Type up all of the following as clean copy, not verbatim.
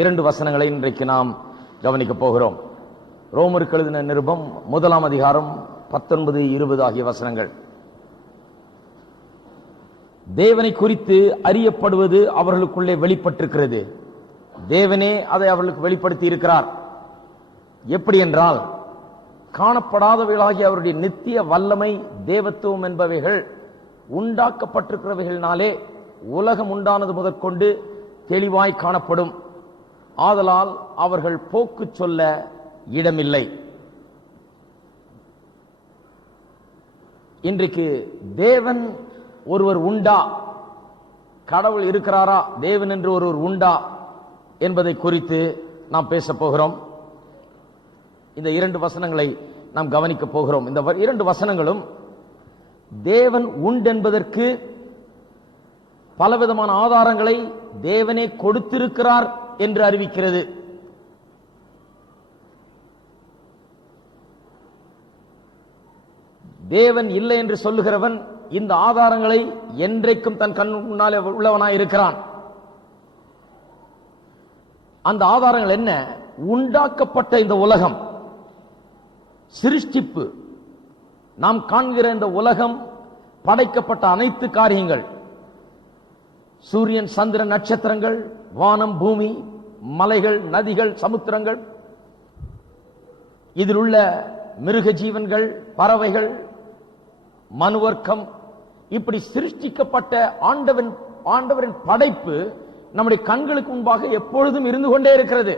2 வசனங்களை இன்றைக்கு நாம் கவனிக்க போகிறோம். ரோமருக்கு எழுதின நிருபம் 1 அதிகாரம் 19, 20 ஆகிய வசனங்கள். தேவனை குறித்து அறியப்படுவது அவர்களுக்குள்ளே வெளிப்பட்டிருக்கிறது. தேவனே அதை அவர்களுக்கு வெளிப்படுத்தி இருக்கிறார். எப்படி என்றால், காணப்படாதவைகளாகிய அவருடைய நித்திய வல்லமை, தேவத்துவம் என்பவைகள் உண்டாக்கப்பட்டிருக்கிறவைகளினாலே உலகம் உண்டானது முதற்கொண்டு தெளிவாய் காணப்படும். ஆதலால் அவர்கள் போக்கு சொல்ல இடமில்லை. இன்றைக்கு தேவன் ஒருவர் உண்டா, கடவுள் இருக்கிறாரா, தேவன் என்று ஒருவர் உண்டா என்பதை குறித்து நாம் பேச போகிறோம். இந்த 2 வசனங்களை நாம் கவனிக்க போகிறோம். இந்த 2 வசனங்களும் தேவன் உண்டென்பதற்கு பலவிதமான ஆதாரங்களை தேவனே கொடுத்திருக்கிறார் என்று அறிவிக்கிறது. தேவன் இல்லை என்று சொல்லுகிறவன் இந்த ஆதாரங்களை என்றைக்கும் தன் கண் முன்னாலே உள்ளவனாய் இருக்கிறான். அந்த ஆதாரங்கள் என்ன? உண்டாக்கப்பட்ட இந்த உலகம், சிருஷ்டிப்பு, நாம் காண்கிற இந்த உலகம், படைக்கப்பட்ட அனைத்து காரியங்கள், சூரியன், சந்திரன், நட்சத்திரங்கள், வானம், பூமி, மலைகள், நதிகள், சமுத்திரங்கள், இதில் உள்ள மிருக ஜீவன்கள், பறவைகள், மனுவர்க்கம், இப்படி சிருஷ்டிக்கப்பட்ட ஆண்டவரின் படைப்பு நம்முடைய கண்களுக்கு முன்பாக எப்பொழுதும் இருந்து கொண்டே இருக்கிறது.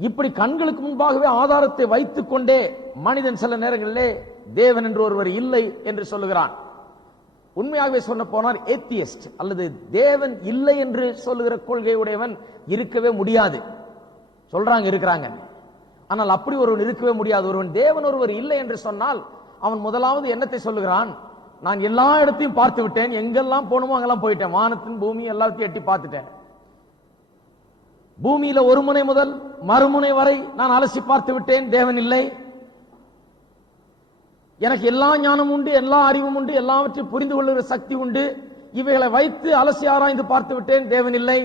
இப்படி கண்களுக்கு முன்பாகவே ஆதாரத்தை வைத்துக் கொண்டே மனிதன் சில நேரங்களிலே தேவன் என்று ஒருவர் இல்லை என்று சொல்லுகிறான். உண்மையாகவே சொன்ன போனார் ஏத்தியஸ்ட் அல்லது தேவன் இல்லை என்று சொல்லுகிற கொள்கை உடையவன் இருக்கவே முடியாது. சொல்றாங்க இருக்கிறாங்க, ஆனால் அப்படி ஒருவன் இருக்கவே முடியாது. ஒருவன் தேவன் ஒருவர் இல்லை என்று சொன்னால் அவன் முதலாவது என்னத்தை சொல்லுகிறான்? நான் எல்லா இடத்தையும் பார்த்து விட்டேன், எங்கெல்லாம் போகணுமோ அங்கெல்லாம் போயிட்டேன், வானத்தின் பூமி எல்லாத்தையும் எட்டி பார்த்துட்டேன், பூமியில ஒரு முனை முதல் மறுமுனை வரை நான் அலசி பார்த்து விட்டேன், தேவன் இல்லை, எனக்கு எல்லா ஞானம் உண்டு, எல்லா அறிவும் உண்டு, எல்லாவற்றையும் புரிந்து கொள்ளுகிற சக்தி உண்டு, இவைகளை வைத்து அலசி ஆராய்ந்து பார்த்து விட்டேன், தேவன் இல்லை,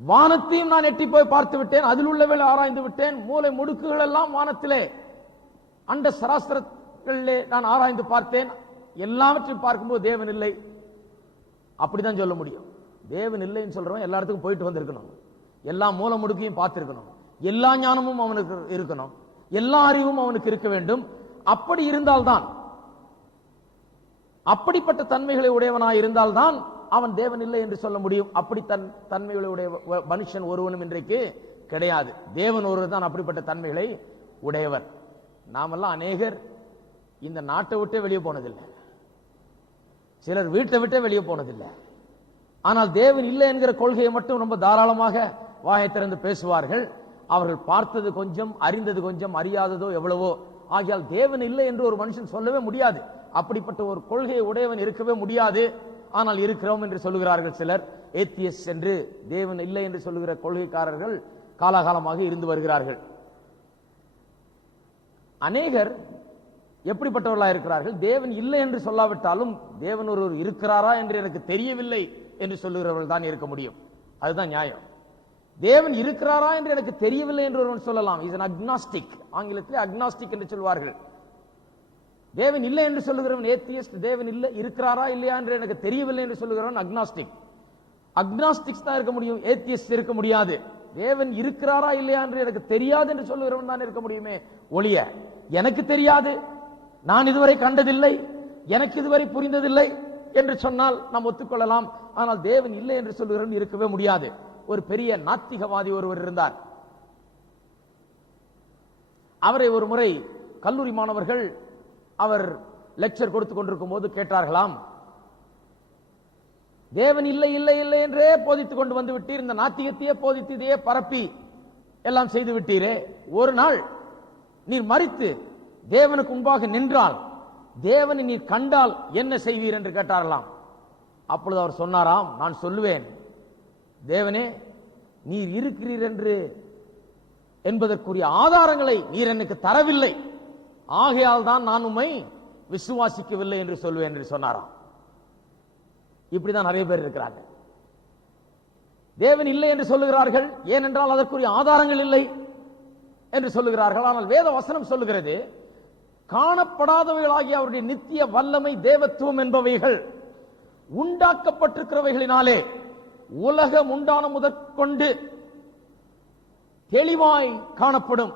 வானத்தையும் நான் எட்டி போய் பார்த்து விட்டேன், அதில் உள்ளவைகளை ஆராய்ந்து விட்டேன், மூலை முடுக்குகள் எல்லாம் வானத்திலே அண்ட சராஸ்திரங்களிலே நான் ஆராய்ந்து பார்த்தேன், எல்லாவற்றையும் பார்க்கும்போது தேவன் இல்லை. அப்படிதான் சொல்ல முடியும். தேவன் இல்லைன்னு சொல்றவன் எல்லா இடத்துக்கும் போயிட்டு வந்திருக்கணும், எல்லா மூல முடுக்கையும் பார்த்திருக்கணும், எல்லா ஞானமும் அவனுக்கு இருக்கணும், எல்லா அறிவும் அவனுக்கு இருக்க வேண்டும். அப்படி இருந்தால்தான், அப்படிப்பட்ட தன்மைகளை உடையவனாய் இருந்தால்தான் அவன் தேவன் இல்லை என்று சொல்ல முடியும். அப்படி தன்மைகளை உடைய மனுஷன் ஒருவனும் இன்றைக்கு கிடையாது. தேவன் ஒருவர் தான் அப்படிப்பட்ட தன்மைகளை உடையவர். நாமெல்லாம் அநேகர் இந்த நாட்டை விட்டே வெளியே போனதில்லை, சிலர் வீட்டை விட்டே வெளியே போனதில்லை. ஆனால் தேவன் இல்லை என்கிற கொள்கையை மட்டும் ரொம்ப தாராளமாக வாயை திறந்து பேசுவார்கள். அவர்கள் பார்த்தது கொஞ்சம், அறிந்தது கொஞ்சம், அறியாததோ எவ்வளவோ. ஆகியால் தேவன் இல்லை என்று ஒரு மனுஷன் சொல்லவே முடியாது. அப்படிப்பட்ட ஒரு கொள்கையை உடையவன் இருக்கவே முடியாது. ஆனால் இருக்கிறோம் என்று சொல்லுகிறார்கள் சிலர். ஏத்தியஸ் என்று, தேவன் இல்லை என்று சொல்லுகிற கொள்கைக்காரர்கள் காலாகாலமாக இருந்து வருகிறார்கள். அநேகர் எப்படிப்பட்டவர்களாக இருக்கிறார்கள்? தேவன் இல்லை என்று சொல்லாவிட்டாலும் தேவன் ஒருவர் இருக்கிறாரா என்று எனக்கு தெரியவில்லை என்று சொல்லுகிறவர்கள் தான் இருக்க முடியும். அதுதான் நியாயம். தேவன் இருக்கிறாரா என்று எனக்கு தெரியவில்லை என்று ஒருவன் சொல்லலாம். Is an agnostic. ஆங்கிலத்தில் அக்னாஸ்டிக் என்று சொல்வார்கள். தேவன் இல்லை என்று சொல்லுகிறவன் ஏத்தியஸ்ட். தேவன் இல்லை, இருக்கிறாரா இல்லையா என்று எனக்கு தெரியவில்லை என்று சொல்லுகிறவன் அக்னாஸ்டிக். அக்னாஸ்டிக்ஸ் தான் இருக்க முடியும், ஏத்தியஸ்ட் இருக்க முடியாது. தேவன் இருக்கிறாரா இல்லையா என்று எனக்கு தெரியாது என்று சொல்லுகிறவன் தான் இருக்க முடியுமே ஒழிய, எனக்கு தெரியாது, நான் இதுவரை கண்டதில்லை, எனக்கு இதுவரை புரிந்ததில்லை என்று சொன்னால் நாம் ஒத்துக்கொள்ளலாம். ஆனால் தேவன் இல்லை என்று சொல்லுகிறவன் இருக்கவே முடியாது. ஒரு பெரிய நாத்திகவாதி ஒருவர் இருந்தார். அவரை ஒரு முறை கல்லூரி மாணவர்கள் அவர் லெக்சர் கொடுத்துக் கொண்டிருக்கும் போது கேட்டார்களாம், தேவன் இல்லை இல்லை இல்லை என்றே போதித்துக் கொண்டு வந்து விட்டீர், இந்த நாத்திகத்தையே போதித்து இதையே பரப்பி எல்லாம் செய்து விட்டீரே, ஒரு நாள் நீர் மரித்து தேவனுக்கு முன்பாக நின்றால், தேவனை நீர் கண்டால் என்ன செய்வீர் என்று கேட்டார்களாம். அப்பொழுது அவர் சொன்னாராம், நான் சொல்லுவேன், தேவனே நீர் இருக்கிறீர் என்று என்பதற்குரிய ஆதாரங்களை நீர் எனக்கு தரவில்லை, ஆகையால் தான் நான் உம்மை விசுவாசிக்கவில்லை என்று சொல்வேன் என்று சொன்னாராம். இப்படிதான் நிறைய பேர் இருக்கிறாங்க. தேவன் இல்லை என்று சொல்லுகிறார்கள், ஏனென்றால் அதற்குரிய ஆதாரங்கள் இல்லை என்று சொல்லுகிறார்கள். ஆனால் வேத வசனம் சொல்லுகிறது, காணப்படாதவைகளாகிய அவருடைய நித்திய வல்லமை, தேவத்துவம் என்பவைகள் உண்டாக்கப்பட்டிருக்கிறவைகளினாலே உலகம் உண்டான முதற்கொண்டு தெளிவாய் காணப்படும்.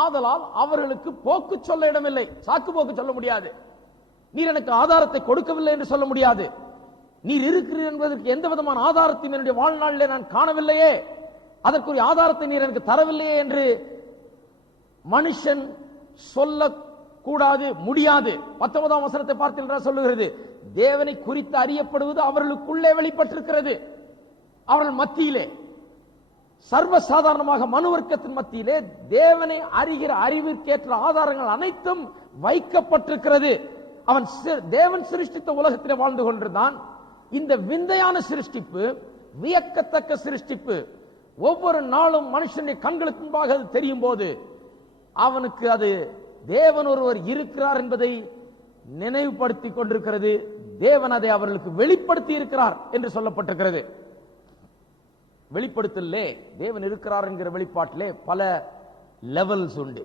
ஆதலால் அவர்களுக்கு போக்கு சொல்ல இடமில்லை. சாக்கு போக்கு சொல்ல முடியாது. நீர் எனக்கு ஆதாரத்தை கொடுக்கவில்லை என்று சொல்ல முடியாது. நீர் இருக்கிறீர் என்பதற்கு எந்த விதமான ஆதாரத்தையும் என்னுடைய வாழ்நாளிலே நான் காணவில்லையே, அதற்குரிய ஆதாரத்தை நீர் எனக்கு தரவில்லையே என்று மனுஷன் சொல்லக்கூடாது, முடியாது. 19ஆம் வசனத்தை பார்த்தீர்கள் சொல்லுகிறது, தேவனை குறித்து அறியப்படுவது அவர்களுக்குள்ளே வெளிப்பட்டிருக்கிறது. அவர்கள் மத்தியிலே, சர்வசாதாரணமாக மனுவர்க்கத்தின் மத்தியிலே தேவனை அறிகிற அறிவிற்கேற்ற ஆதாரங்கள் அனைத்தும் வைக்கப்பட்டிருக்கிறது. அவன் தேவன் சிருஷ்டித்த உலகத்திலே வாழ்ந்து கொண்டிருந்தான். இந்த விந்தையான சிருஷ்டிப்பு, வியக்கத்தக்க சிருஷ்டிப்பு, ஒவ்வொரு நாளும் மனுஷனுடைய கண்களுக்கு முன்பாக அது தெரியும் போது அவனுக்கு அது தேவன் ஒருவர் இருக்கிறார் என்பதை நினைவுபடுத்திக் கொண்டிருக்கிறது. தேவன் அதை அவர்களுக்கு வெளிப்படுத்தி இருக்கிறார் என்று சொல்லப்பட்டிருக்கிறது. வெளிப்படுத்தலே தேவன் இருக்கிறார் என்கிற வெளிப்பாட்டிலே பல லெவல்ஸ் உண்டு.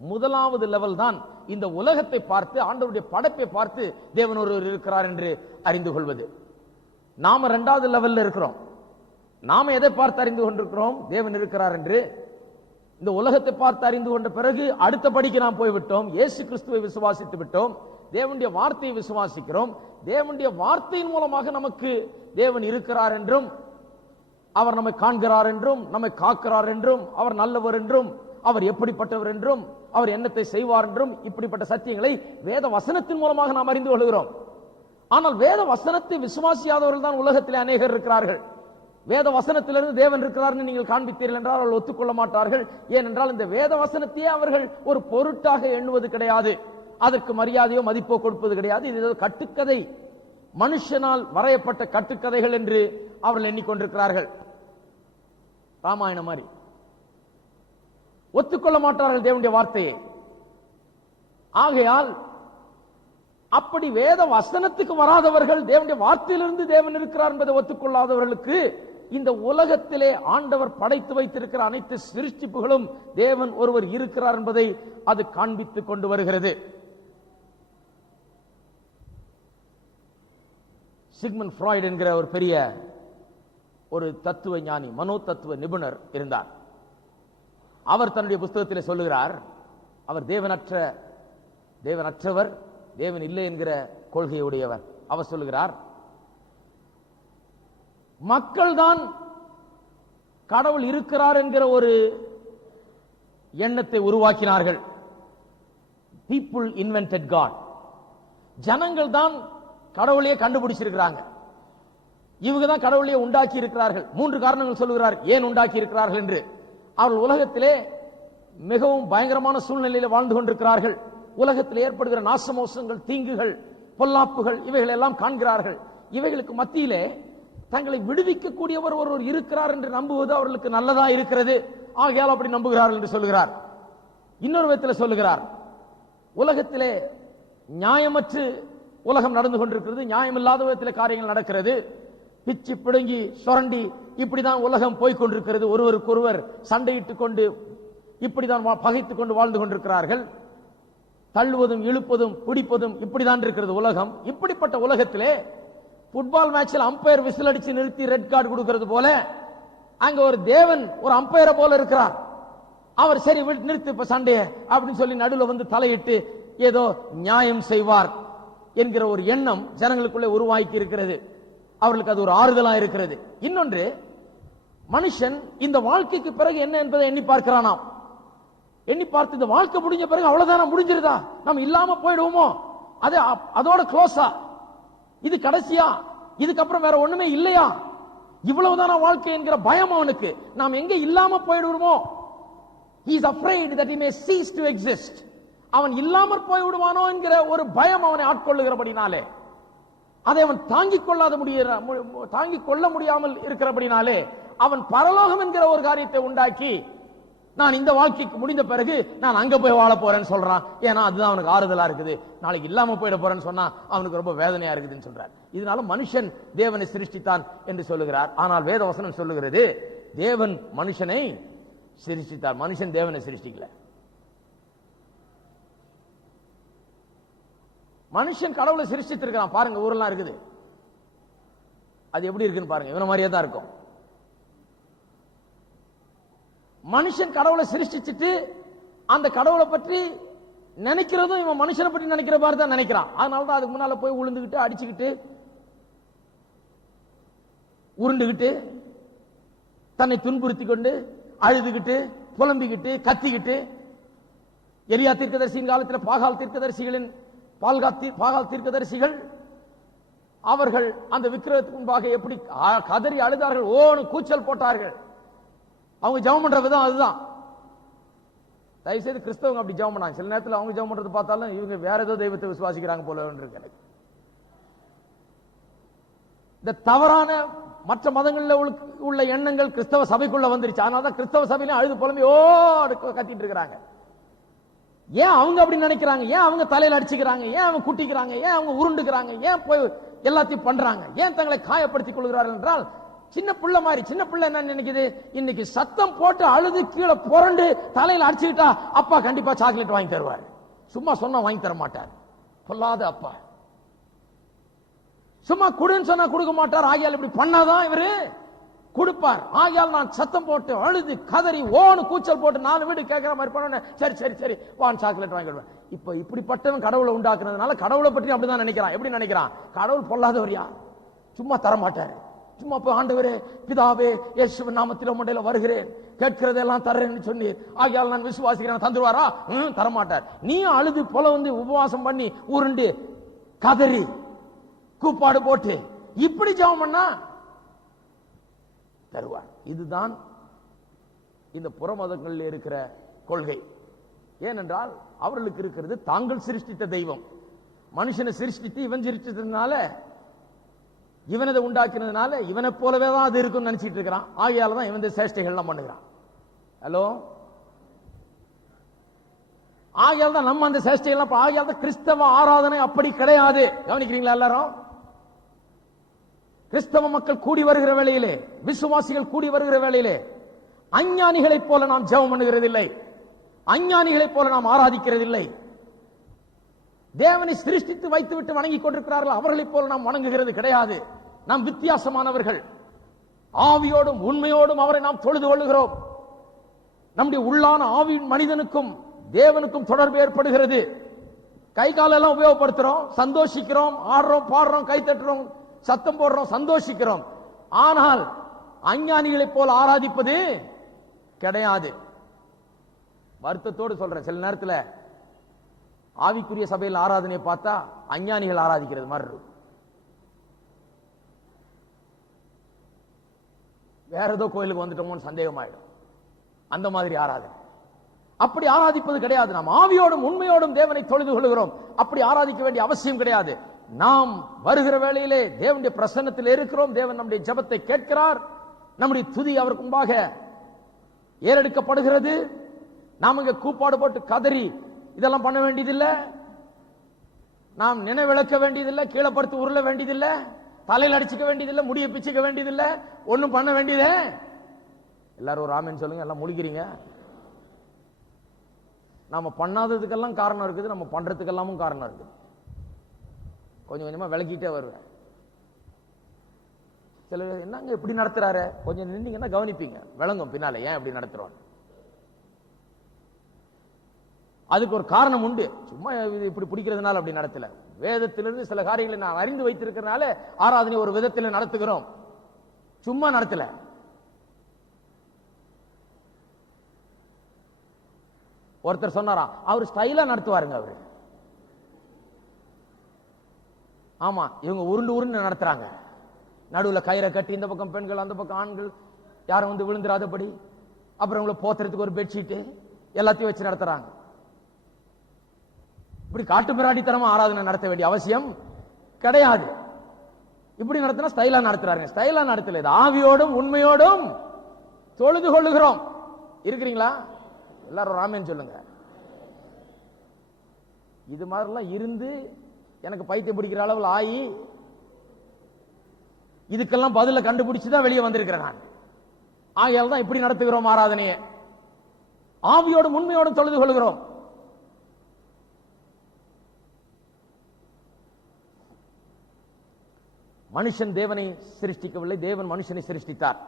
முதலாவது லெவல் தான் இந்த உலகத்தை பார்த்து, ஆண்டவருடைய படைப்பை பார்த்து தேவன் ஒருவர் இருக்கிறார் என்று அறிந்து கொள்வது. நாம இரண்டாவது லெவல்ல இருக்கிறோம். நாம எதை பார்த்து அறிந்து கொண்டிருக்கிறோம்? தேவன் இருக்கிறார் என்று. இந்த உலகத்தை பார்த்து அறிந்து கொண்ட பிறகு அடுத்த படிக்கு நாம் போய்விட்டோம். இயேசு கிறிஸ்துவை விசுவாசித்து விட்டோம். தேவனுடைய வார்த்தையை விசுவாசிக்கிறோம். தேவனுடைய வார்த்தையின் மூலமாக நமக்கு தேவன் இருக்கிறார் என்றும், அவர் நம்மை காண்கிறார் என்றும், நம்மை காக்கிறார் என்றும், அவர் நல்லவர் என்றும், அவர் எப்படிப்பட்டவர் என்றும், அவர் என்னத்தை செய்வார் என்றும், இப்படிப்பட்ட சத்தியங்களை வேத வசனத்தின் மூலமாக நாம் அறிந்து கொள்கிறோம். ஆனால் வேத வசனத்தை விசுவாசியாதவர்கள் தான் உலகத்திலே அநேகர் இருக்கிறார்கள். வேத வசனத்திலிருந்து தேவன் இருக்கிறார் நீங்கள் காண்பித்தீர்கள் என்றால் அவர்கள் ஒத்துக்கொள்ள மாட்டார்கள். ஏனென்றால் இந்த வேத வசனத்தையே அவர்கள் ஒரு பொருட்டாக எண்ணுவது கிடையாது. அதற்கு மரியாதையோ மதிப்போ கொடுப்பது கிடையாது. இது கட்டுக்கதை, மனுஷனால் வரையப்பட்ட கட்டுக்கதைகள் என்று அவர்கள் எண்ணிக்கொண்டிருக்கிறார்கள். ராமாயணம் மாதிரி ஒத்துக்கொள்ள மாட்டார்கள் தேவனுடைய வார்த்தையை. ஆகையால் அப்படி வேத வசனத்துக்கு வராதவர்கள், தேவனுடைய வார்த்தையிலிருந்து தேவன் இருக்கிறார் என்பதை ஒத்துக்கொள்ளாதவர்களுக்கு இந்த உலகத்திலே ஆண்டவர் படைத்து வைத்திருக்கிற அனைத்து சிருஷ்டிப்புகளும் தேவன் ஒருவர் இருக்கிறார் என்பதை அது காண்பித்துக் கொண்டு வருகிறது. சிக்மண்ட் ஃப்ராய்ட் என்கிற ஒரு பெரிய ஒரு தத்துவ ஞானி, மனோ தத்துவ நிபுணர் இருந்தார். அவர் தன்னுடைய புத்தகத்தில் சொல்லுகிறார், அவர் தேவனற்றவர், தேவன் இல்லை என்கிற கொள்கையுடையவர். அவர் சொல்லுகிறார், மக்கள் தான் கடவுள் இருக்கிறார் என்கிற ஒரு எண்ணத்தை உருவாக்கினார்கள். people invented God. ஜனங்கள் தான் கடவுளையே கண்டுபிடிச்சிருக்கிறாங்க. இவங்க தான் கடவுளையே உண்டாக்கி இருக்கிறார்கள். 3 காரணங்கள் சொல்லுகிறார் ஏன் உண்டாக்கி இருக்கிறார்கள் என்று. அவர்கள் உலகத்திலே மிகவும் பயங்கரமான சூழ்நிலையில் வாழ்ந்து கொண்டிருக்கிறார்கள். உலகத்தில் ஏற்படுகிற நாசமோசங்கள், தீங்குகள், பொல்லாப்புகள் இவைகள் எல்லாம் காண்கிறார்கள். இவைகளுக்கு மத்தியிலே தங்களை விடுவிக்கக்கூடியவர் ஒருவர் இருக்கிறார் என்று நம்புவது அவர்களுக்கு நல்லதா இருக்கிறது. ஆகையால் அப்படி நம்புகிறார்கள் என்று சொல்லுகிறார். இன்னொரு விதத்தில் சொல்லுகிறார், உலகத்திலே நியாயமற்று உலகம் நடந்து கொண்டிருக்கிறது. நியாயமில்லாத விதத்தில் காரியங்கள் நடக்கிறது. பிச்சு பிடுங்கி சுரண்டி இப்படிதான் உலகம் போய்கொண்டிருக்கிறது. ஒருவருக்கொருவர் சண்டையிட்டுக் கொண்டு இப்படிதான் பகைத்துக் கொண்டு வாழ்ந்து கொண்டிருக்கிறார்கள். தள்ளுவதும் இழுப்பதும் பிடிப்பதும் இப்படிதான் இருக்கிறது உலகம். இப்படிப்பட்ட உலகத்திலே ஃபுட்பால் மேட்சில் அம்பையர் விசில் அடிச்சு நிறுத்தி ரெட் கார்டு கொடுக்கிறது போல அங்க ஒரு தேவன் ஒரு அம்பையரை போல இருக்கிறார். அவர் சரி நிறுத்து இப்ப சண்டைய அப்படின்னு சொல்லி நடுவில் வந்து தலையிட்டு ஏதோ நியாயம் செய்வார் என்கிற ஒரு எண்ணம் ஜனங்களுக்குள்ளே உருவாக்கி இருக்கிறது. அவர்களுக்கு அது ஒரு ஆறுதலா இருக்கிறது. இன்னொன்று, மனுஷன் இந்த வாழ்க்கைக்கு பிறகு என்ன என்பதை எண்ணி பார்க்கிறானாம். எண்ணி பார்த்து இந்த வாழ்க்கை முடிஞ்ச பிறகு அவ்வளவுதான் முடிஞ்சிருதா, நம்ம இல்லாம போயிடுவோமோ, அது அதோட க்ளோஸா, இது கடைசியா, இதுக்கப்புறம் வேற ஒண்ணுமே இல்லையா, இவ்வளவுதான வாழ்க்கை என்கிற பயம் அவனுக்கு. நாம் எங்க இல்லாம போயிடுவோமோ, he is afraid that he may cease to exist. அவன் இல்லாமற் போய்விடுவானோ என்கிற ஒரு பயம் அவனை ஆட்கொள்ளுகிறபடினாலே, அதை அவன் தாங்கிக் கொள்ள முடியாமல் இருக்கிறபடினாலே அவன் பரலோகம் என்கிற ஒரு காரியத்தை உண்டாக்கி நான் இந்த வாழ்க்கைக்கு முடிந்த பிறகு நான் அங்க போய் வாழ போறேன்னு சொல்றான். ஏன்னா அதுதான் அவனுக்கு ஆறுதலா இருக்குது. நாளைக்கு இல்லாம போயிட போறேன்னு சொன்னா அவனுக்கு ரொம்ப வேதனையா இருக்குதுன்னு சொல்றார். இதனால மனுஷன் தேவனை சிருஷ்டித்தான் என்று சொல்லுகிறார். ஆனால் வேதவசனம் சொல்லுகிறது தேவன் மனுஷனை சிருஷ்டித்தார், மனுஷன் தேவனை சிருஷ்டிக்கல. மனுஷன் கடவுளை சிருஷ்டித்திருக்கிறான். பாருங்க, ஊரெல்லாம் இருக்குது. அது எப்படி இருக்குன்னு பாருங்க, இவன மாதிரியே தான் இருக்கும். மனுஷன் கடவுளை சிருஷ்டிச்சுட்டு அந்த கடவுளை பற்றி நினைக்கிறதும் இவன் மனுஷனை பற்றி நினைக்கிற மாதிரி தான் நினைக்கிறான். அதனாலதான் அதுக்கு முன்னால போய் உளுந்துகிட்டு அடிச்சுக்கிட்டு உருண்டுகிட்டு தன்னை துன்புறுத்தி கொண்டு அழுதுகிட்டு புலம்பிக்கிட்டு கத்திக்கிட்டு எலியா தீர்க்கதரிசியின் காலத்தில் பாகால் தீர்க்கதரிசிகளின் பாகால் தீர்க்கதரிசிகள் அவர்கள் அந்த விக்கிரகத்துக்கு முன்பாக எப்படி கதறி அழுதார்கள், ஓன்னு கூச்சல் போட்டார்கள். அவங்க ஜெபம் பண்ற விதம் அதுதான். தயவுசெய்து கிறிஸ்தவங்க அப்படி ஜெபம் பண்ணாங்க. சில நேரத்தில் அவங்க ஜெபம் பண்றது பார்த்தாலும் இவங்க வேற ஏதோ தெய்வத்தை விசுவாசிக்கிறாங்க போல இருக்கு எனக்கு. இந்த தவறான மற்ற மதங்களில் உள்ள எண்ணங்கள் கிறிஸ்தவ சபைக்குள்ள வந்துருச்சு. அதனாலதான் கிறிஸ்தவ சபையிலும் அழுது புலம்பி ஓ கத்திட்டு இருக்கிறாங்க. ஏன் அவங்க அப்படி நினைக்கிறாங்க? ஏன் அவங்க தலையில அடிச்சுக்கிறாங்க? ஏன் அவங்க குட்டிக்கிறாங்க? ஏன் அவங்க உருண்டுக்கிறாங்க? ஏன் போய் எல்லாத்தையும் பண்றாங்க? ஏன் தங்களை காயப்படுத்திக் கொள்கிறார்கள் என்றால், சின்ன பிள்ளை மாதிரி. சின்ன பிள்ளை என்ன நினைக்குது? இன்னைக்கு சத்தம் போட்டு அழுது கீழே புரண்டு தலையில அடிச்சுக்கிட்டா அப்பா கண்டிப்பா சாக்லேட் வாங்கி தருவார். சும்மா சொன்னா வாங்கி தர மாட்டார். பொல்லாத அப்பா. சும்மா குடுன்னு சொன்னா கொடுக்க மாட்டார். ஆகியால் இப்படி பண்ணாதான் இவரு கொடுப்பார். ஆகியால் நான் சத்தம் போட்டு அழுது கதறி ஓன்னு கூச்சல் போட்டு 4 வீடு கேட்கிற மாதிரி பண்ண, சரி சரி சரி வான் சாக்லேட் வாங்கிடுவேன். இப்ப இப்படிப்பட்டவன் கடவுளை உண்டாக்குனதுனால கடவுளை பற்றி அப்படிதான் நினைக்கிறான். எப்படி நினைக்கிறான்? கடவுள் பொல்லாதவர் யார், சும்மா தர மாட்டாரு. சும்மா போய் ஆண்டவரே பிதாவே இயேசுவின் நாமத்தில் உம்முடைய வருகிறேன், கேட்கிறதெல்லாம் தர்றேன்னு சொன்னீர், ஆகையால் நான் விசுவாசிக்கிறேன், தந்துருவாரா? தரமாட்டார். நீ அழுது போல வந்து உபவாசம் பண்ணி உருண்டு கதறி கூப்பாடு போட்டு இப்படி ஜெபம் பண்ணா தருவார். இதுதான் இந்த புறமதங்களில் இருக்கிற கொள்கை. ஏனென்றால் அவர்களுக்கு இருக்கிறது தாங்கள் சிருஷ்டித்த தெய்வம். மனுஷனை சிருஷ்டித்து இவன் சிருஷ்டித்ததுனால, இவனதை உண்டாக்கினதுனால இவனை போலவே தான் அது இருக்குன்னு நினைச்சிட்டு இருக்கிறான். ஆகையால தான் இவன் சேஷ்டைகள்லாம் பண்ணுகிறான். ஹலோ, ஆகையால் தான் நம்ம அந்த சேஷ்டைகள்லாம். ஆகையால் தான் கிறிஸ்தவ ஆராதனை அப்படி கிடையாது. கவனிக்கிறீங்களா எல்லாரும்? கிறிஸ்தவ மக்கள் கூடி வருகிற வேளையிலே, விசுவாசிகள் கூடி வருகிற வேளையிலே அஞ்ஞானிகளைப் போல நாம் ஜெபம் பண்ணுகிறதில்லை, அஞ்ஞானிகளைப் போல நாம் ஆராதிக்கிறதில்லை. தேவனை சிருஷ்டித்து வைத்து விட்டு வணங்கி கொண்டிருக்கிறார்கள், அவர்களைப் போல நாம் வணங்குகிறது கிடையாது. நாம் வித்தியாசமானவர்கள். ஆவியோடும் உண்மையோடும் அவரை நாம் தொழுது கொள்ளுகிறோம். நம்முடைய உள்ளான ஆவியின் மனிதனுக்கும் தேவனுக்கும் தொடர்பு ஏற்படுகிறது. கை காலெல்லாம் உபயோகப்படுத்துறோம், சந்தோஷிக்கிறோம், ஆடுறோம், பாடுறோம், கை தட்டுறோம், சத்தம் போடுறோம், சந்தோஷிக்கிறோம். ஆனால் அஞ்ஞானிகளைப் போல ஆராதிப்பது கிடையாது. வருத்தத்தோடு சொல்றேன், சில நேரத்தில் ஆவிக்குரிய சபையில் ஆராதனையை பார்த்தா அஞ்ஞானிகள் ஆராதிக்கிறது மாதிரி இருக்கும். வேற ஏதோ கோயிலுக்கு வந்துட்டோமோன்னு சந்தேகமாயிடும். அந்த மாதிரி ஆராதனை. அப்படி ஆராதிப்பது கிடையாது. நாம் ஆவியோடும் உண்மையோடும் தேவனை தொழுது கொள்கிறோம். அப்படி ஆராதிக்க வேண்டிய அவசியம் கிடையாது. நாம் வருகிற வேளையிலே தேவனுடைய பிரசன்னத்தில் இருக்கிறோம். தேவன் நம்முடைய ஜெபத்தை கேட்கிறார். நம்முடைய துதி அவருக்கு முன்பாக ஏறெடுக்கப்படுகிறது. நாம் இங்க கூப்பாடு போட்டு கதறி இதெல்லாம் பண்ண வேண்டியதில்லை. நாம் நினைவிழக்க வேண்டியதில்லை, கீழே படுத்து உருள வேண்டியதில்லை, தலையில் அடிச்சுக்க வேண்டியதில்லை, முடிய பிச்சுக்க வேண்டியதில்லை, ஒன்னும் பண்ண வேண்டியதே. எல்லாரும் ஒரு ஆமென் சொல்லுங்க. எல்லாம் முழிக்கிறீங்க. நாம பண்ணாததுக்கெல்லாம் காரணம் இருக்குது, நம்ம பண்றதுக்கெல்லாமும் காரணம் இருக்குது. கொஞ்சம் கொஞ்சமா விளக்கிட்டே வருவேன். சில என்னங்க இப்படி நடத்துறாரு, கொஞ்சம் நின்னீங்கன்னா கவனிப்பீங்க, விளங்கும் பின்னால ஏன் இப்படி நடத்துறோம். அதுக்கு ஒரு காரணம் உண்டு. சும்மா இப்படி பிடிக்கிறதுனால அப்படி நடத்தல. வேதத்திலிருந்து சில காரியங்களை நான் அறிந்து வைத்திருக்கிறதுனால ஆராதனை ஒரு விதத்தில் நடத்துகிறோம், சும்மா நடத்தல. ஒருத்தர் சொன்னாராம், அவர் ஸ்டைலா நடத்துவாருங்க அவரு. ஆமா, இவங்க உருண்டு உருண்டு நடத்துறாங்க. நடுவில் கயிறை கட்டி இந்த பக்கம் பெண்கள் அந்த பக்கம் ஆண்கள் யாரும் வந்து விழுந்துராதபடி, அப்புறம் உங்களை போத்துறதுக்கு ஒரு பெட்ஷீட்டு எல்லாத்தையும் வச்சு நடத்துறாங்க. இப்படி காட்டு பிராடித்தனமா ஆராதனை நடத்த வேண்டிய அவசியம் கிடையாது. இப்படி நடத்தினா ஸ்டைலா நடத்துறாங்க. ஸ்டைலா நடத்தல. ஆவியோடும் உண்மையோடும் தொழுது கொள்ளுகிறோம். இருக்கிறீங்களா? எல்லாரும் ராமன் சொல்லுங்க. இது மாதிரிலாம் இருந்து எனக்கு பைத்தியம் பிடிக்கிற அளவில் ஆகி இதுக்கெல்லாம் பதில கண்டுபிடிச்சுதான் வெளியே வந்திருக்கிறேன் நான். ஆகையால் தான் இப்படி நடத்துகிறோம் ஆராதனையை. ஆவியோடும் உண்மையோடும் தொழுது கொள்கிறோம். மனுஷன் தேவனை சிருஷ்டிக்கவில்லை, தேவன் மனுஷனை சிருஷ்டித்தார்.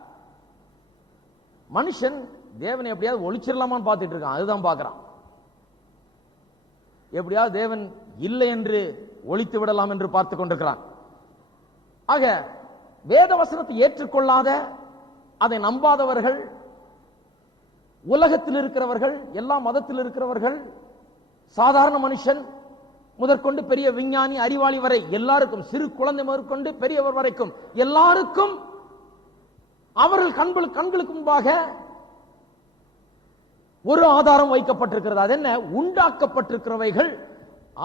மனுஷன் தேவனை எப்படியாவது ஒளிச்சிடலாமான்னு பார்த்துட்டு இருக்கான். அதுதான் பார்க்கிறான். எப்படியாவது தேவன் இல்லை என்று ஒளித்து விடலாம் என்று பார்த்துக் கொண்டிருக்கிறான். ஆக வேத வசனத்தை ஏற்றுக்கொள்ளாத, அதை நம்பாதவர்கள், உலகத்தில் இருக்கிறவர்கள், எல்லா மதத்தில் இருக்கிறவர்கள், சாதாரண மனுஷன் முதற்கொண்டு பெரிய விஞ்ஞானி அறிவாளி வரை எல்லாருக்கும், சிறு குழந்தை முதற்கொண்டு பெரியவர் வரைக்கும் எல்லாருக்கும் அவர்கள் கண்களுக்கு முன்பாக ஒரு ஆதாரம் வைக்கப்பட்டிருக்கிறது. அது என்ன? உண்டாக்கப்பட்டிருக்கிறவைகள்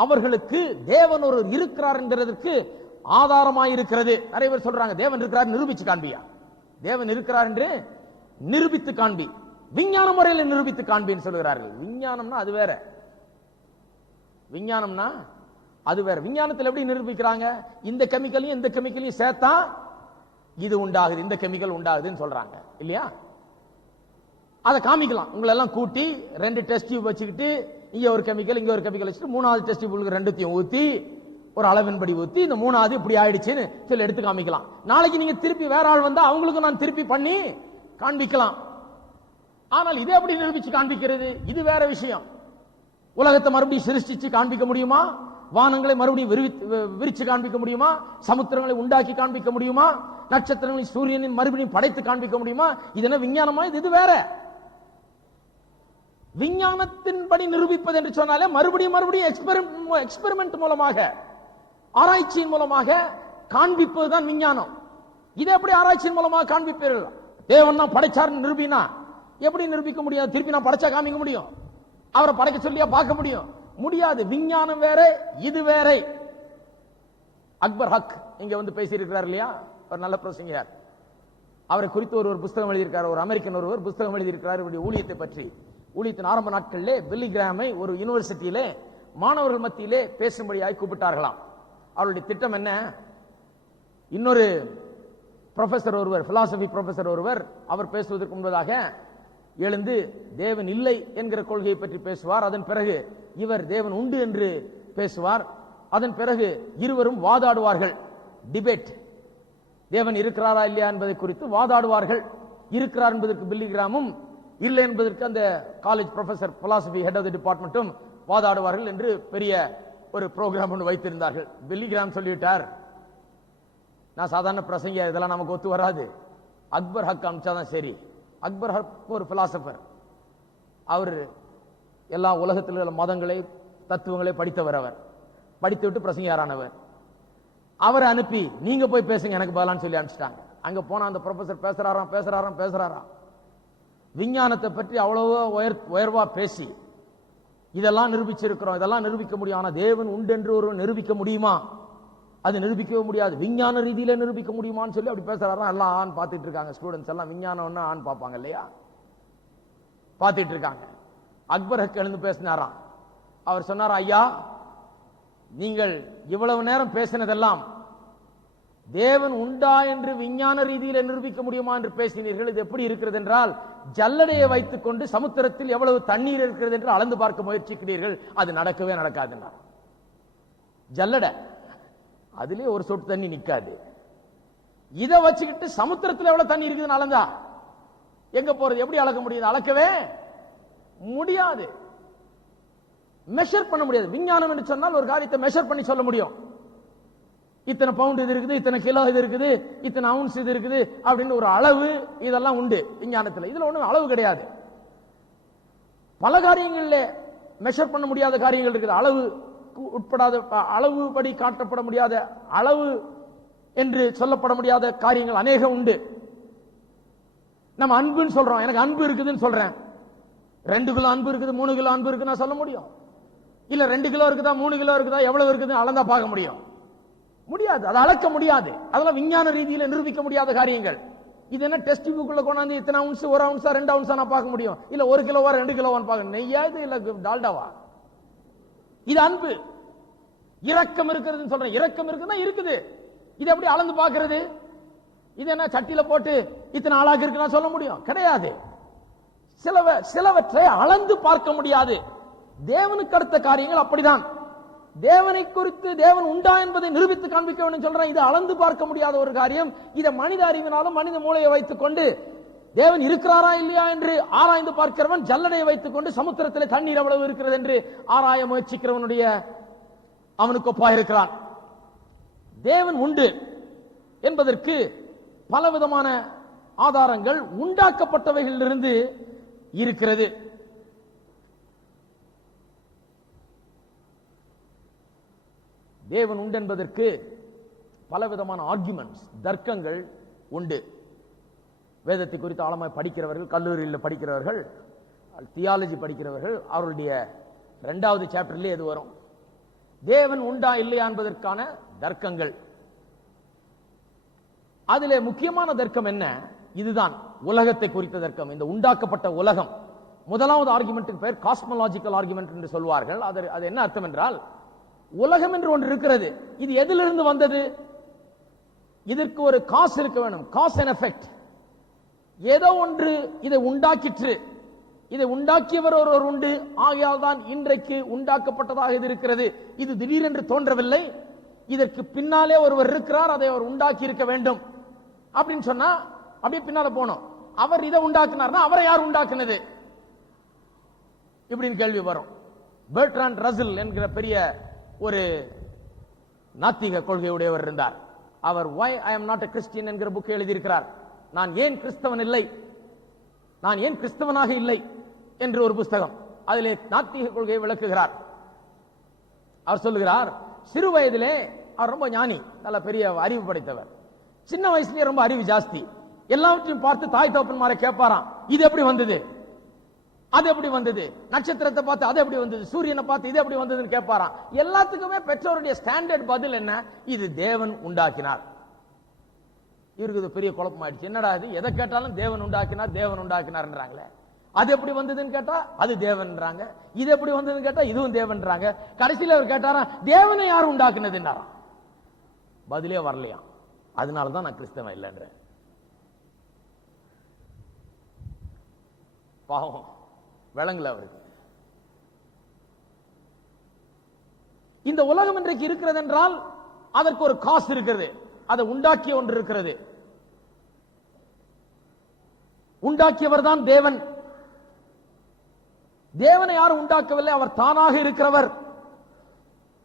அவர்களுக்கு தேவன் ஒரு இருக்கிறார் என்கிறதுக்கு ஆதாரமாயிருக்கிறது. நிறைய பேர் சொல்றாங்க தேவன் இருக்கிறார் நிரூபிச்சு காண்பியா, தேவன் இருக்கிறார் என்று நிரூபித்து காண்பி, விஞ்ஞான முறையில் நிரூபித்து காண்பின்னு சொல்லுகிறார்கள். விஞ்ஞானம்னா அது வேற, விஞ்ஞானம்னா அது வேற. விஞ்ஞானத்தில் எப்படி நிரூபிக்கிறாங்க? இந்த கெமிக்கலையும் இந்த கெமிக்கலையும் சேர்த்தா இது உண்டாகுது, இந்த கெமிக்கல் உண்டாகுதுன்னு சொல்றாங்க இல்லையா? அதை காமிக்கலாம். உங்களை எல்லாம் கூட்டி 2 டெஸ்ட் டியூப் வச்சுக்கிட்டு இங்க ஒரு கெமிக்கல் இங்க ஒரு கெமிக்கல் வச்சுட்டு 3வது டெஸ்ட் டியூப் 2த்தையும் ஊத்தி ஒரு அளவின்படி ஊத்தி இந்த 3வது இப்படி ஆயிடுச்சுன்னு சொல்லி எடுத்து காமிக்கலாம். நாளைக்கு நீங்க திருப்பி வேற ஆள் வந்தா அவங்களுக்கும் நான் திருப்பி பண்ணி காண்பிக்கலாம். ஆனால் இதை எப்படி நிரூபிச்சு காண்பிக்கிறது? இது வேற விஷயம். உலகத்தை மறுபடியும் சிருஷ்டிச்சு காண்பிக்க முடியுமா? வானங்களை மறுபடியும் விரிச்சு காண்பிக்க முடியுமா? சமுத்திரங்களை உண்டாக்கி காண்பிக்க முடியுமா? நட்சத்திரங்களை சூரியனின் மறுபடியும் படைத்து காண்பிக்க முடியுமா? இது என்ன விஞ்ஞானமா? இது வேற. விஞ்ஞானத்தின்படி நிரூபிப்பது என்று சொன்னாலே மறுபடியும் எக்ஸ்பெரிமெண்ட் மூலமாக, ஆராய்ச்சியின் மூலமாக காண்பிப்பதுதான் விஞ்ஞானம். இதை எப்படி ஆராய்ச்சியின் மூலமாக காண்பிப்பீர்கள்? தேவன் தான் படைச்சார் நிரூபினா எப்படி நிரூபிக்க முடியாது? திருப்பி நான் படைச்சா காமிக்க முடியும்? அவரை படைக்க சொல்லியா பார்க்க முடியும்? முடியாது. விஞ்ஞானம் வேற, இது வேற. அக்பர் ஹக் இங்க வந்து பேசியிருக்கிறார் இல்லையா? ஒரு நல்ல பிரசங்கியார். அவரை குறித்து ஒரு புஸ்தகம் எழுதியிருக்கார். ஒரு அமெரிக்கன் ஒருவர் புஸ்தகம் எழுதியிருக்கிறார் இவருடைய ஊழியத்தை பற்றி. ஊழியத்தின் ஆரம்ப நாட்களிலே பில்லி கிராமை ஒரு யூனிவர்சிட்டியிலே மாணவர்கள் மத்தியிலே பேசும்படியாய் கூப்பிட்டார்களாம். அவருடைய திட்டம் என்ன? இன்னொரு ப்ரொஃபசர் ஒருவர், பிலாசபி ப்ரொஃபசர் ஒருவர், அவர் பேசுவதற்கு முன்பதாக எழுந்து தேவன் இல்லை என்கிற கொள்கையை பற்றி பேசுவார். அதன் பிறகு இவர் தேவன் உண்டு என்று பேசுவார். அதன் பிறகு இருவரும் வாதாடுவார்கள். டிபேட். தேவன் இருக்கிறாரா இல்லையா என்பதை குறித்து வாதாடுவார்கள். இருக்கிறார் என்பதற்கு பில்லி கிராமும், இல்லை என்பதற்கு அந்த college professor, philosophy head of the டிபார்ட்மெண்ட்டும் வாதாடுவார்கள் என்று பெரிய ஒரு ப்ரோக்ராம் ஒன்று வைத்திருந்தார்கள். பில்லி கிராம் சொல்லிவிட்டார், நான் சாதாரண பிரசங்க, இதெல்லாம் நமக்கு ஒத்து வராது, அக்பர் ஹக் அமிச்சாதான் சரி. அக்பர் ஹக் ஒரு பிலாசபர். அவர் எல்லா உலகத்தில் உள்ள மதங்களை, தத்துவங்களை படித்தவர். அவர் படித்து விட்டு பிரசங்கியாரானவர். அவரை அனுப்பி நீங்க போய் பேசுங்க எனக்கு பதிலான்னு சொல்லி அனுப்பிச்சிட்டாங்க. அங்க போன அந்த ப்ரொஃபசர் பேசுறாராம். விஞ்ஞானத்தை பற்றி அவ்வளவோ உயர்வா பேசி இதெல்லாம் நிரூபிச்சிருக்கிறோம், இதெல்லாம் நிரூபிக்க முடியும். ஆனா தேவன் உண்டு என்று ஒரு நிரூபிக்க முடியுமா? அது நிரூபிக்கவே முடியாது. விஞ்ஞான ரீதியில நிரூபிக்க முடியுமான்னு சொல்லி அப்படி பேசுறாராம். எல்லாம் ஆண் பார்த்துட்டு இருக்காங்க. ஸ்டூடெண்ட்ஸ் எல்லாம் விஞ்ஞானம்னா ஆண் பார்ப்பாங்க இல்லையா? பார்த்துட்டு இருக்காங்க. அக்பர் ஹக் எழுந்து பேசினாராம். அவர் சொன்னார், ஐயா நீங்கள் இவ்வளவு நேரம் பேசினதெல்லாம் தேவன் உண்டா என்று விஞ்ஞான ரீதியில் நிரூபிக்க முடியுமா என்று பேசினீர்கள். இது எப்படி இருக்கிறது என்றால், ஜல்லடையை வைத்துக் கொண்டு சமுத்திரத்தில் எவ்வளவு தண்ணீர் இருக்கிறது என்று அளந்து பார்க்க முயற்சிக்கிறீர்கள். அது நடக்கவே நடக்காது. ஜல்லடை, அதிலே ஒரு சொட்டு தண்ணி நிக்காது. இதை வச்சுக்கிட்டு சமுத்திரத்தில் எவ்வளவு தண்ணி இருக்குதுன்னு அளந்தா எங்க போறது? எப்படி அளக்க முடியுது? அளக்கவே முடியாது. மெஷர் பண்ண முடியாது. விஞ்ஞானம் என்று சொன்னால் ஒரு காரியத்தை மெஷர் பண்ணி சொல்ல முடியும். இத்தனை பவுண்ட் இது இருக்குது, இத்தனை கிலோ இது இருக்குது, இத்தனை அவுன்ஸ் இது இருக்குது அப்படின்னு ஒரு அளவு இதெல்லாம் உண்டு விஞ்ஞானத்தில். இதுல ஒண்ணும் அளவு கிடையாது. பல காரியங்களில் மெஷர் பண்ண முடியாத காரியங்கள் இருக்குது. அளவு உட்படாத, அளவுபடி காட்டப்பட முடியாத, அளவு என்று சொல்லப்பட முடியாத காரியங்கள் அநேகம் உண்டு. நம்ம அன்புன்னு சொல்றோம். எனக்கு அன்பு இருக்குதுன்னு சொல்றேன். 2 கிலோ அன்பு இருக்குது, 3 கிலோ அன்பு இருக்கு நான் சொல்ல முடியும். இல்ல 2 கிலோ இருக்குதா, 3 கிலோ இருக்குதா, எவ்வளவு இருக்குதுன்னு அளந்தா பார்க்க முடியும்? முடியாது. அதை அளக்க முடியாது. அதெல்லாம் விஞ்ஞான ரீதியில் நிரூபிக்க முடியாத காரியங்கள். இது என்ன டெஸ்ட் புக்குள்ள கொண்டாந்து இத்தனை அவுன்ஸ், 1 அவுன்ஸா 2 அவுன்ஸா நான் பார்க்க முடியும்? இல்ல 1 கிலோவா 2 கிலோவான்னு பார்க்க? நெய்யாது இல்ல டால்டாவா? இது அன்பு. இரக்கம் இருக்கிறதுன்னு சொல்றேன். இரக்கம் இருக்குன்னா இருக்குது. இது எப்படி அளந்து பார்க்கிறது? இது என்ன சட்டியில போட்டு இத்தனை ஆளாக இருக்குன்னா சொல்ல முடியும்? கிடையாது. சிலவற்றை அளந்து பார்க்க முடியாது. தேவனுக்கு அடுத்த காரியங்கள் அப்படிதான். தேவனை குறித்து தேவன் உண்டா என்பதை நிரூபித்து காண்பிக்க வேண்டும் சொல்றேன். இது அளந்து பார்க்க முடியாத ஒரு காரியம். இதை மனித அறிவினாலும் மனித மூளையை வைத்துக் கொண்டு தேவன் இருக்கிறாரா இல்லையா என்று ஆராய்ந்து பார்க்கிறவன் ஜல்லடையை வைத்துக் கொண்டு சமுத்திரத்தில் தண்ணீர் எவ்வளவு இருக்கிறது என்று ஆராய முயற்சிக்கிறவனுடைய அவனுக்கு ஒப்பா இருக்கிறான். தேவன் உண்டு என்பதற்கு பலவிதமான ஆதாரங்கள் உண்டாக்கப்பட்டவைகளிலிருந்து இருக்கிறது. தேவன் உண்டு என்பதற்கு பலவிதமான ஆர்குமெண்ட்ஸ், தர்க்கங்கள் உண்டு. வேதத்தை குறித்து ஆழமாய் படிக்கிறவர்கள், கல்லூரியில் படிக்கிறவர்கள், தியாலஜி படிக்கிறவர்கள், அவருடைய 2வது சாப்டர்லேயே இது வரும். தேவன் உண்டா இல்லையா என்பதற்கான தர்க்கங்கள். அதிலே முக்கியமான தர்க்கம் என்ன? இதுதான் உலகத்தை குறித்த தர்க்கம். இந்த உண்டாக்கப்பட்ட உலகம். முதலாவது ஆர்குமெண்ட்டுக்கு பெயர் காஸ்மோலாஜிக்கல் ஆர்குமெண்ட் என்று சொல்வார்கள். அது என்ன அர்த்தம் என்றால், உலகம் என்று ஒன்று இருக்கிறது. இது எதிலிருந்து வந்தது? இதற்கு ஒரு காஸ் இருக்க வேண்டும். Cause and effect. ஏதோ ஒன்று இதை உண்டாக்கிற்று. இதை உண்டாக்கியவர் ஒருவர் உண்டு. ஆகையால் தான் இன்றைக்கு உண்டாக்கப்பட்டதாக இது இருக்கிறது. இது திடீரென்று தோன்றவில்லை. இதற்கு பின்னாலே ஒருவர் இருக்கிறார். அதை அவர் உண்டாக்கி இருக்க வேண்டும் அப்படின்னு சொன்னா அப்படியே பின்னால போனோம். அவர் இதை உண்டாக்குனார்னா அவரை யார் உண்டாக்குனது இப்படின்னு கேள்வி வரும். பெர்ட்ராண்ட் ரசல் என்கிற பெரிய ஒரு நாத்திக கொள்கையுடையவர் இருந்தார். அவர் Why I am not a Christian என்கிற புக் எழுதியிருக்கிறார். நான் ஏன் கிறிஸ்தவன் இல்லை, நான் ஏன் கிறிஸ்தவனாக இல்லை என்று ஒரு புஸ்தகம். அதிலே நாத்திக கொள்கையை விளக்குகிறார். அவர் சொல்லுகிறார், சிறு வயதிலே அவர் ரொம்ப ஞானி, நல்ல பெரிய அறிவு படைத்தவர். சின்ன வயசுலயே ரொம்ப அறிவு ஜாஸ்தி. எல்லாவற்றையும் பார்த்து தாய் தகப்பன்மாரை கேட்பாராம், இது எப்படி வந்தது, அது எப்படி வந்தது, நட்சத்திரத்தை பார்த்து அது எப்படி வந்தது, சூரியனை பார்த்து இது எப்படி வந்ததுன்னு கேட்பாராம். எல்லாத்துக்குமே பெற்றோருடைய ஸ்டாண்டர்ட் பதில் என்ன? இது தேவன் உண்டாக்கினார். இவருக்கு இது பெரிய குழப்பம் ஆயிடுச்சு. என்னடா இது, எதை கேட்டாலும் தேவன் உண்டாக்கினார் தேவன் உண்டாக்கினார்ன்றாங்களே. அது எப்படி வந்ததுன்னு கேட்டா அது தேவன்றாங்க, இது எப்படி வந்ததுன்னு கேட்டா இதுவும் தேவன்றாங்க. கடைசியில் அவர் கேட்டாரா, தேவனை யார் உண்டாக்குனதுன்னாராம். பதிலே வரலையாம். அதனாலதான் நான் கிறிஸ்தவன் இல்லைன்ற. பாவம் விளங்கல அவருக்கு. இந்த உலகம் இன்றைக்கு இருக்கிறது என்றால் அதற்கு ஒரு காசு இருக்கிறது. அதை உண்டாக்கிய ஒன்று இருக்கிறது. உண்டாக்கியவர் தான் தேவன். தேவனை யாரும் உண்டாக்கவில்லை. அவர் தானாக இருக்கிறவர்.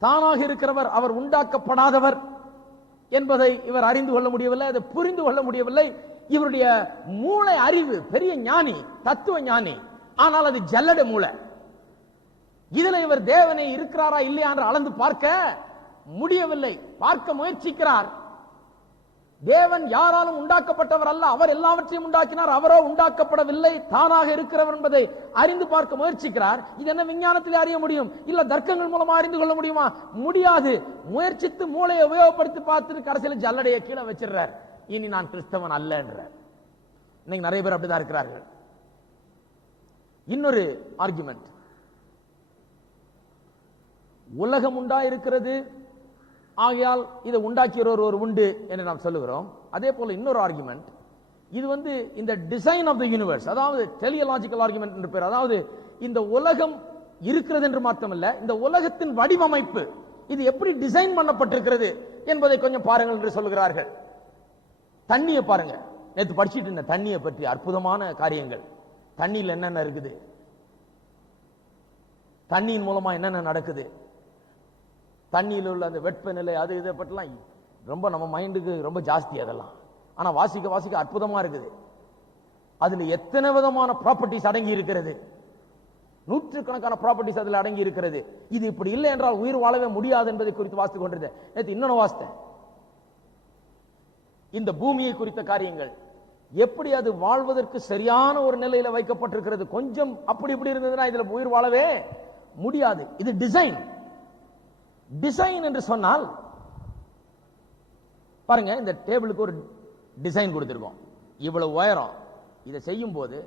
தானாக இருக்கிறவர். அவர் உண்டாக்கப்படாதவர் என்பதை இவர் அறிந்து கொள்ள முடியவில்லை. அதை புரிந்து கொள்ள முடியவில்லை. இவருடைய மூளை அறிவு பெரிய ஞானி, தத்துவ ஞானி. ஆனால் அது ஜல்லட மூளை. இதுல இவர் தேவனை இருக்கிறாரா இல்லையா என்று அளந்து பார்க்க முடியவில்லை. பார்க்க முயற்சிக்கிறார். தேவன் யாராலும் உண்டாக்கப்பட்டவர் அல்ல. அவர் எல்லாவற்றையும் உண்டாக்கினார். அவரோ உண்டாக்கப்படவில்லை, தானாக இருக்கிறவர் என்பதை அறிந்து பார்க்க முயற்சிக்கிறார். இது என்ன விஞ்ஞானத்தில் அறிய முடியும்? இல்ல தர்க்கங்கள் மூலமா அறிந்து கொள்ள முடியுமா? முடியாது. முயற்சித்து மூளையை உபயோகப்படுத்தி பார்த்துட்டு கடைசியில் ஜல்லடைய கீழே வச்சிடறார். இனி நான் கிறிஸ்தவன் அல்ல என்றார். இன்னைக்கு நிறைய பேர் அப்படிதான் இருக்கிறார்கள். இன்னொரு ஆர்குமெண்ட், உலகம் உண்டா இருக்கிறது, ஆகையால் இதை உண்டாக்கிய ஒரு உண்டு என்று நாம் சொல்லுகிறோம். அதே போல இன்னொரு ஆர்குமெண்ட், இது இந்த டிசைன் ஆஃப் த யூனிவர்ஸ், அதாவது டெலியாலஜிக்கல் ஆர்குமெண்ட் என்று பேர். அதாவது இந்த உலகம் இருக்கிறது என்று மாத்திரமல்ல, இந்த உலகத்தின் வடிவமைப்பு இது எப்படி டிசைன் பண்ணப்பட்டிருக்கிறது என்பதை கொஞ்சம் பாருங்கள் என்று சொல்லுகிறார்கள். தண்ணியை பாருங்க. நேற்று படிச்சுட்டு இருந்த தண்ணியை பற்றி அற்புதமான காரியங்கள். தண்ணியில் என்னென்ன இருக்குது, தண்ணியின் மூலமா என்னென்ன நடக்குது, தண்ணியில் உள்ள அந்த வெப்பநிலை, அது இதை பற்றிலாம் ரொம்ப நம்ம மைண்டுக்கு ரொம்ப ஜாஸ்தி அதெல்லாம். ஆனா வாசிக்க வாசிக்க அற்புதமா இருக்குது. அதுல எத்தனை விதமான ப்ராப்பர்ட்டிஸ் அடங்கி இருக்கிறது, நூற்றுக்கணக்கான ப்ராப்பர்ட்டிஸ் அதுல அடங்கி இருக்கிறது. இது இப்படி இல்லை என்றால் உயிர் வாழவே முடியாது என்பதை குறித்து வாசித்துக் கொண்டிருந்தேன். நேற்று இன்னொன்னு வாசித்தேன், இந்த பூமியை குறித்த காரியங்கள், எப்படி அது வாழ்வதற்கு சரியான ஒரு நிலையில வைக்கப்பட்டிருக்கிறது. கொஞ்சம் அப்படி இப்படி இருந்ததுன்னா இதுல உயிர் வாழவே முடியாது. இது டிசைன். டிசைன் என்று சொன்னால் பாருங்க, இந்த டேபிளுக்கு ஒரு டிசைன் கொடுத்திருக்கோம். இவ்வளவு உயரம். இதை செய்யும் போது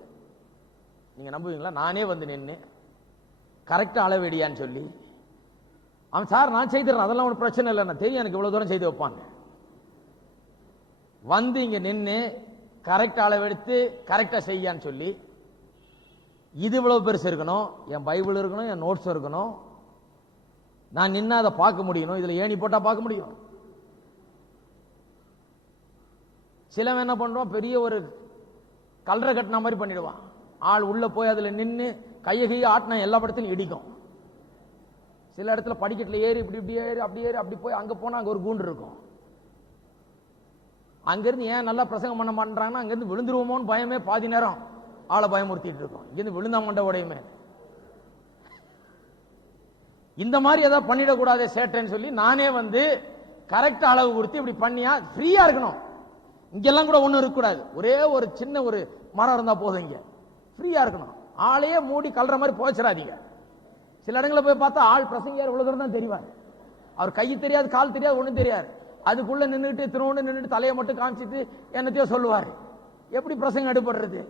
நீங்க நம்புவீங்களா? நானே வந்து நின்று கரெக்டா அளவெடியான்னு சொல்லி, அவன் சார் நான் செய்திடறேன், அதெல்லாம் ஒரு பிரச்சனை இல்லை, நான் தெரியும் எனக்கு இவ்வளவு தூரம் செய்து வைப்பாங்க. வந்து இங்க நின்று கரெக்ட் அளவெடுத்து கரெக்டா செய்யான்னு சொல்லி, இது இவ்வளவு பெருசு இருக்கணும், என் பைபிள் இருக்கணும், என் நோட்ஸ் இருக்கணும், நான் நின்று அதை பார்க்க முடியணும், இதுல ஏணி போட்டா பார்க்க முடியும். சிலவன் என்ன பண்றான், பெரிய ஒரு கல்ற கட்டின மாதிரி பண்ணிடுவான். ஆள் உள்ள போய் அதுல நின்று கையை ஆட்டின எல்லா படத்திலும் இடிக்கும். சில இடத்துல படிக்கட்டுல ஏறி இப்படி இப்படி ஏறி அப்படி ஏறி அப்படி போய் அங்க போனா அங்க ஒரு கூண்டு இருக்கும். அங்கிருந்து ஏன் நல்லா பிரசங்கம் பண்ண மாட்டாங்கன்னா, அங்கிருந்து விழுந்துருவோமோன்னு பயமே பாதி நேரம் ஆளை பயமுறுத்திட்டு இருக்கும். இங்கிருந்து விழுந்தா மண்ட உடையுமே. இந்த மாதிரி ஏதாவது பண்ணிடக்கூடாதே சேட்டேன்னு சொல்லி நானே வந்து கரெக்ட் அளவு கொடுத்து இப்படி பண்ணியா ஃப்ரீயா இருக்கணும். இங்கெல்லாம் கூட ஒண்ணு இருக்கக்கூடாது, ஒரே ஒரு சின்ன ஒரு மரம் இருந்தா போதும், இங்க ஃப்ரீயா இருக்கணும். ஆளையே மூடி கல்ற மாதிரி போச்சிடாதீங்க. சில இடங்களில் போய் பார்த்தா ஆள் பிரசங்கியார் இவ்வளவு தூரம் தான் தெரிவார். அவர் கை தெரியாது, கால் தெரியாது, ஒண்ணும் தெரியாது. அதுக்குள்ள நின்றுட்டு திருவண்ணு நின்றுட்டு தலையை மட்டும் காமிச்சிட்டு என்னத்தையோ சொல்லுவாரு. எப்படி பிரசங்கம் எடுபடுறது?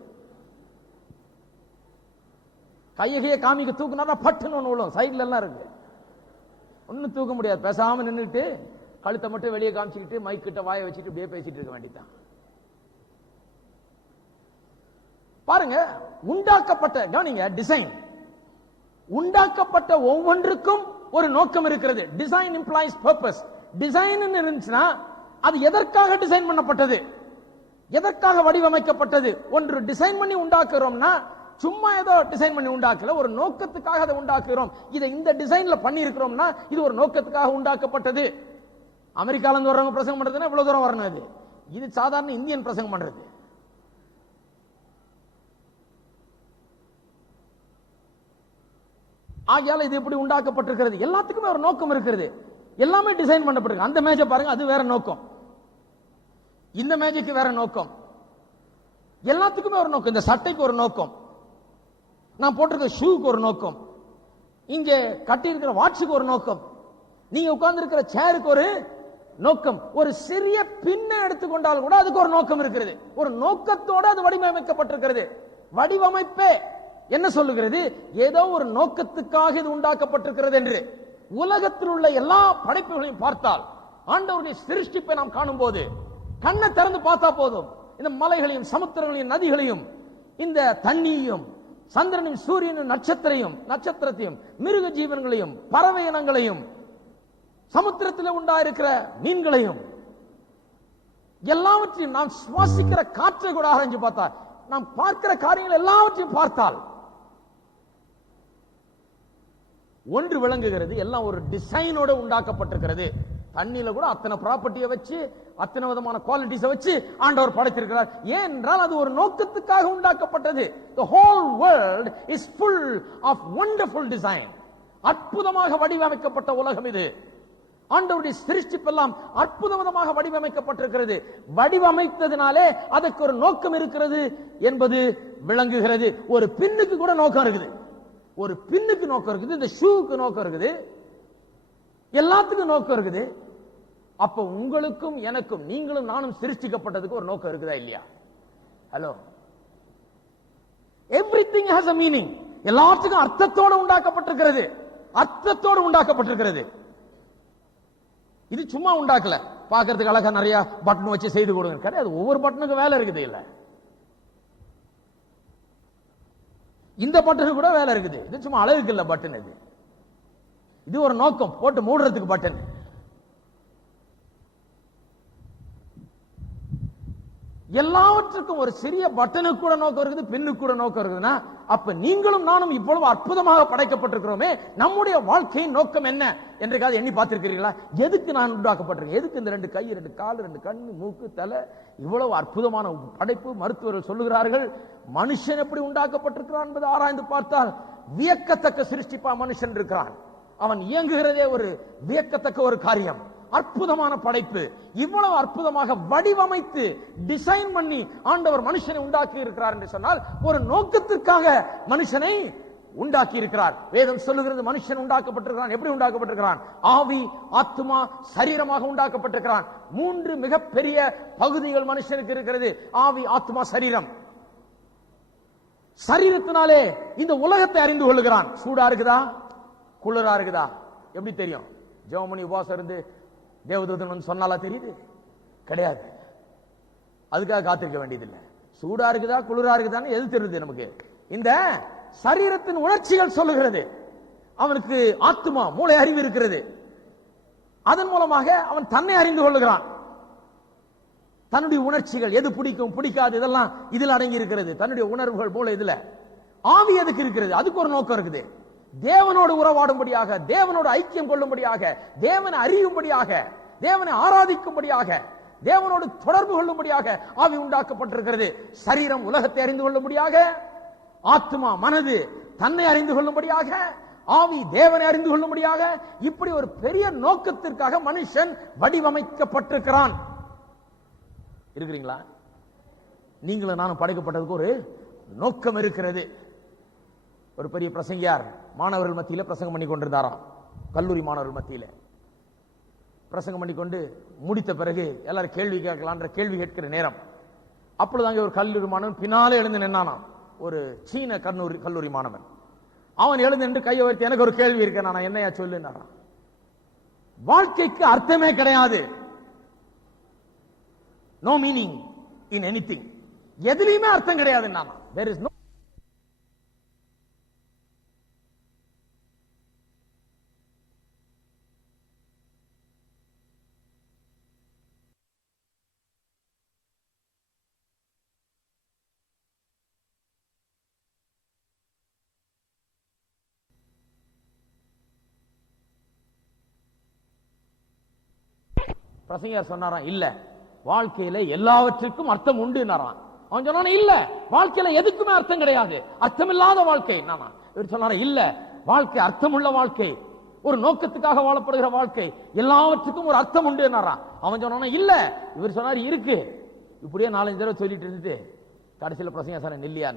கையை காமிக்க தூக்குனா பட்டுன்னு ஒண்ணு விழும். சைட்ல எல்லாம் இருக்கு, ஒன்னும் தூக்க முடியாது. பேசாம நின்றுட்டு கழுத்தை மட்டும் வெளியே காமிச்சுக்கிட்டு மைக் கிட்ட வாயை வச்சுட்டு இப்படியே பேசிட்டு இருக்க வேண்டியதான். பாருங்க, உண்டாக்கப்பட்ட கவனிங்க, டிசைன் உண்டாக்கப்பட்ட ஒவ்வொன்றுக்கும் ஒரு நோக்கம் இருக்கிறது. Design employs purpose. டிசைன் இருந்துச்சுன்னா அது எதற்காக டிசைன் பண்ணப்பட்டது, எதற்காக வடிவமைக்கப்பட்டது? ஒன்று டிசைன் பண்ணி உண்டாக்குறோம்னா சும்மா ஏதோ டிசைன் பண்ணி உண்டாக்கல, ஒரு நோக்கத்துக்காக அதை உண்டாக்குறோம். இதை இந்த டிசைன்ல பண்ணி இருக்கிறோம்னா இது ஒரு நோக்கத்துக்காக உண்டாக்கப்பட்டது. அமெரிக்கால இருந்து வரவங்க பிரசங்கம் பண்றதுன்னா இவ்வளவு தூரம் வரணும். இது சாதாரண இந்தியன் பிரசங்கம் பண்றது. ஆகையால இது எப்படி உண்டாக்கப்பட்டிருக்கிறது? எல்லாத்துக்குமே ஒரு நோக்கம் இருக்கிறது. எல்லாமே டிசைன் பண்ணப்பட்டிருக்கு. அந்த மேஜை பாருங்க, அது வேற நோக்கம். இந்த மேஜைக்கு வேற நோக்கம். எல்லாத்துக்குமே ஒரு நோக்கம். இந்த சட்டைக்கு ஒரு நோக்கம், நான் போட்டிருக்க ஷூக்கு ஒரு நோக்கம், இங்க கட்டி இருக்கிற வாட்சுக்கு ஒரு நோக்கம், நீங்க உட்கார்ந்து இருக்கிற சேருக்கு ஒரு நோக்கம். ஒரு சிறிய பின்னை எடுத்துக்கொண்டால் கூட அதுக்கு ஒரு நோக்கம் இருக்கிறது. ஒரு நோக்கத்தோடு அது வடிவமைக்கப்பட்டிருக்கிறது. வடிவமைப்பே என்ன சொல்லுகிறது? ஏதோ ஒரு நோக்கத்துக்காக இது உண்டாக்கப்பட்டிருக்கிறது என்று. உலகத்தில் உள்ள எல்லா படைப்புகளையும் பார்த்தால், ஆண்டவருடைய சிருஷ்டிப்பை நாம் காணும் போது கண்ணை திறந்து பார்த்தா போதும், இந்த மலைகளையும் சமுத்திரங்களையும் நதிகளையும் இந்த தண்ணியையும் சந்திரனையும் சூரியனும் நட்சத்திரத்தையும் மிருக ஜீவன்களையும் பறவை இனங்களையும் சமுத்திரத்தில் உண்டாயிருக்கிற மீன்களையும் எல்லாவற்றையும் நாம் சுவாசிக்கிற காற்றை கூட ஆராய்ஞ்சு பார்த்தால், நாம் பார்க்கிற காரியங்கள் எல்லாவற்றையும் பார்த்தால் ஒன்று விளங்குகிறது, எல்லாம் ஒரு டிசைனோட உண்டாக்கப்பட்டிருக்கிறது. தண்ணியில கூட அத்தனை ப்ராப்பர்ட்டியை வச்சு அத்தனை விதமான குவாலிட்டிஸை வச்சு ஆண்டவர் படைத்திருக்கிறார். ஏனென்றால் அது ஒரு நோக்கத்துக்காக உண்டாக்கப்பட்டது. The whole world is full of wonderful design. அற்புதமாக வடிவமைக்கப்பட்ட உலகம் இது. ஆண்டவருடைய சிருஷ்டிப்பெல்லாம் அற்புதமாக வடிவமைக்கப்பட்டிருக்கிறது. வடிவமைத்ததினாலே அதற்கு ஒரு நோக்கம் இருக்கிறது என்பது விளங்குகிறது. ஒரு பின்னுக்கு கூட நோக்கம் இருக்குது. ஒரு பின்னுக்கு நோக்கம் இருக்குது, இந்த ஷூக்கு நோக்கம் இருக்குது, எல்லாத்துக்கும் நோக்கம் இருக்குது. அப்ப உங்களுக்கும் எனக்கும், நீங்களும் நானும் சிருஷ்டிக்கப்பட்டதுக்கு ஒரு நோக்கம் இருக்குதா இல்லையா? Hello, everything has a meaning. எல்லாத்துக்கும் அர்த்தத்தோடு உண்டாக்கப்பட்டிருக்கிறது. அர்த்தத்தோடு உண்டாக்கப்பட்டிருக்கிறது. இது சும்மா உண்டாக்கல, பாக்கிறதுக்கு அழகா நிறைய பட்டன் வச்சு செய்து கொடுங்க கிடையாது. ஒவ்வொரு பட்டனுக்கு வேலை இருக்குது. இல்ல, இந்த பட்டனுக்கு கூட வேலை இருக்குது. இது சும்மா அழகுக்கு இல்ல பட்டன். இது ஒரு நோக்கம், போட்டு மூடுறதுக்கு பட்டன். எல்லாவற்றுக்கும் ஒரு சிறிய பட்டனுக்கு கூட நோக்கம் இருக்குது, பின்னுக்கு கூட நோக்கம் இருக்குதுன்னா, அப்ப நீங்களும் நானும் இவ்வளவு அற்புதமாக படைக்கப்பட்டிருக்கிறோமே, நம்முடைய வாழ்க்கையின் நோக்கம் என்ன என்றைக்காவது எண்ணி பார்த்திருக்கிறீர்களா? எதுக்கு நான் உண்டாக்கப்பட்டிருக்கேன்? எதுக்கு இந்த 2 கை, 2 கால், 2 கண்ணு, மூக்கு, தலை, இவ்வளவு அற்புதமான படைப்பு? மருத்துவர்கள் சொல்லுகிறார்கள், மனுஷன் எப்படி உண்டாக்கப்பட்டிருக்கிறான் என்பதை ஆராய்ந்து பார்த்தால் வியக்கத்தக்க சிருஷ்டிப்பா மனுஷன் இருக்கிறான். அவன் இயங்குகிறதே ஒரு வியக்கத்தக்க ஒரு காரியம். அற்புதமான படைப்பு. இவ்வளவு அற்புதமாக வடிவமைத்து டிசைன் பண்ணி ஆண்டவர் மனுஷனை உண்டாக்கி இருக்கிறார் என்று சொன்னால், ஒரு நோக்கத்திற்காக மனுஷனை உண்டாக்கி இருக்கிறார். வேதம் சொல்லுகிறது மனுஷன் உண்டாக்கப்பட்டிருக்கிறான். எப்படி உண்டாக்கப்பட்டிருக்கிறான்? ஆவி, ஆத்மா, சரீரமாக உண்டாக்கப்பட்டிருக்கிறான். 3 மிகப்பெரிய பகுதிகள் மனுஷனுக்கு இருக்கிறது: ஆவி, ஆத்மா, சரீரம். சரீரத்தினாலே இந்த உலகத்தை அறிந்து கொள்ளுகிறான். சூடா இருக்குதா, குளிரா இருக்குதா எப்படி தெரியும்? ஜெபமணி உபவாசம் இருந்து தேவதூதன் சொன்னாலா தெரியுது? கிடையாது. அதுக்காக காத்திருக்க வேண்டியதில்லை. சூடா இருக்குதா குளிரா இருக்குதான்னு எது தெரியுது நமக்கு? இந்த சரீரத்தின் உணர்ச்சிகள் சொல்லுகிறது. அவனுக்கு ஆத்மா, மூளை அறிவு இருக்கிறது. அதன் மூலமாக அவன் தன்னை அறிந்து கொள்ளுகிறான். தன்னுடைய உணர்ச்சிகள், எது பிடிக்கும் பிடிக்காது இதெல்லாம் இதில் அடங்கி இருக்கிறது. தன்னுடைய உணர்வுகள் மூளை இதுல. ஆவி எதுக்கு இருக்கிறது? அதுக்கு ஒரு நோக்கம் இருக்குது. தேவனோடு உறவாடும்படியாக, தேவனோடு ஐக்கியம் கொள்ளும்படியாக, தேவனை அறியும்படியாக, தேவனை ஆராதிக்கும்படியாக, தேவனோடு தொடர்பு கொள்ளும்படியாக ஆவி உண்டாக்கப்பட்டிருக்கிறது. சரீரம் உலகத்தை அறிந்து கொள்ளும்படியாக, ஆத்மா மனது தன்னை அறிந்து கொள்ளும்படியாக, ஆவி தேவனை அறிந்து கொள்ளும்படியாக, இப்படி ஒரு பெரிய நோக்கத்திற்காக மனுஷன் வடிவமைக்கப்பட்டிருக்கிறான். இருக்கிறீங்களா? நீங்களும் நானும் படைக்கப்பட்டதுக்கு ஒரு நோக்கம் இருக்கிறது. ஒரு பெரிய பிரசங்கியார் மாணவர்கள் மத்தியில பிரசங்கம் பண்ணி கொண்டிருந்தாராம். கல்லூரி மாணவர்கள் மத்தியில பிரசங்கம் பண்ணி கொண்டு முடித்த பிறகு எல்லாரும் கேள்வி கேட்கலான்ற கேள்வி கேட்கிற நேரம். அப்பொழுது அங்கே ஒரு கல்லூரி மாணவன் பின்னாலே எழுந்து நின்னானாம். ஒரு சீன கல்லூரி மாணவன். அவன் எழுந்து நின்று கையை வைத்து, எனக்கு ஒரு கேள்வி இருக்கு, நான் என்னையா சொல்லுனாராம். வாழ்க்கைக்கு அர்த்தமே கிடையாது. No meaning in anything. எதிலையுமே அர்த்தம் கிடையாது. there is no. பிரசங்கியார் சொன்னாராம், இல்ல வாழ்க்கையில எல்லாவற்றுக்கும் அர்த்தம் உண்டு. அவன் சொன்னான், இல்ல வாழ்க்கையில எதுக்குமே அர்த்தம் கிடையாது, அர்த்தமில்லாத வாழ்க்கை. இவர் சொன்னாரா, இல்ல வாழ்க்கை அர்த்தமுள்ள வாழ்க்கை, ஒரு நோக்கத்துக்காக வாழப்படுகிற வாழ்க்கை, எல்லாவற்றுக்கும் ஒரு அர்த்தம் உண்டு. அவன் சொன்னானா, இல்ல. இவர் சொன்னார், இருக்கு. இப்படியே 4-5 தடவை சொல்லிட்டு இருந்துட்டு கடைசியில் பிரசங்கியார் சொன்ன, நில்லியா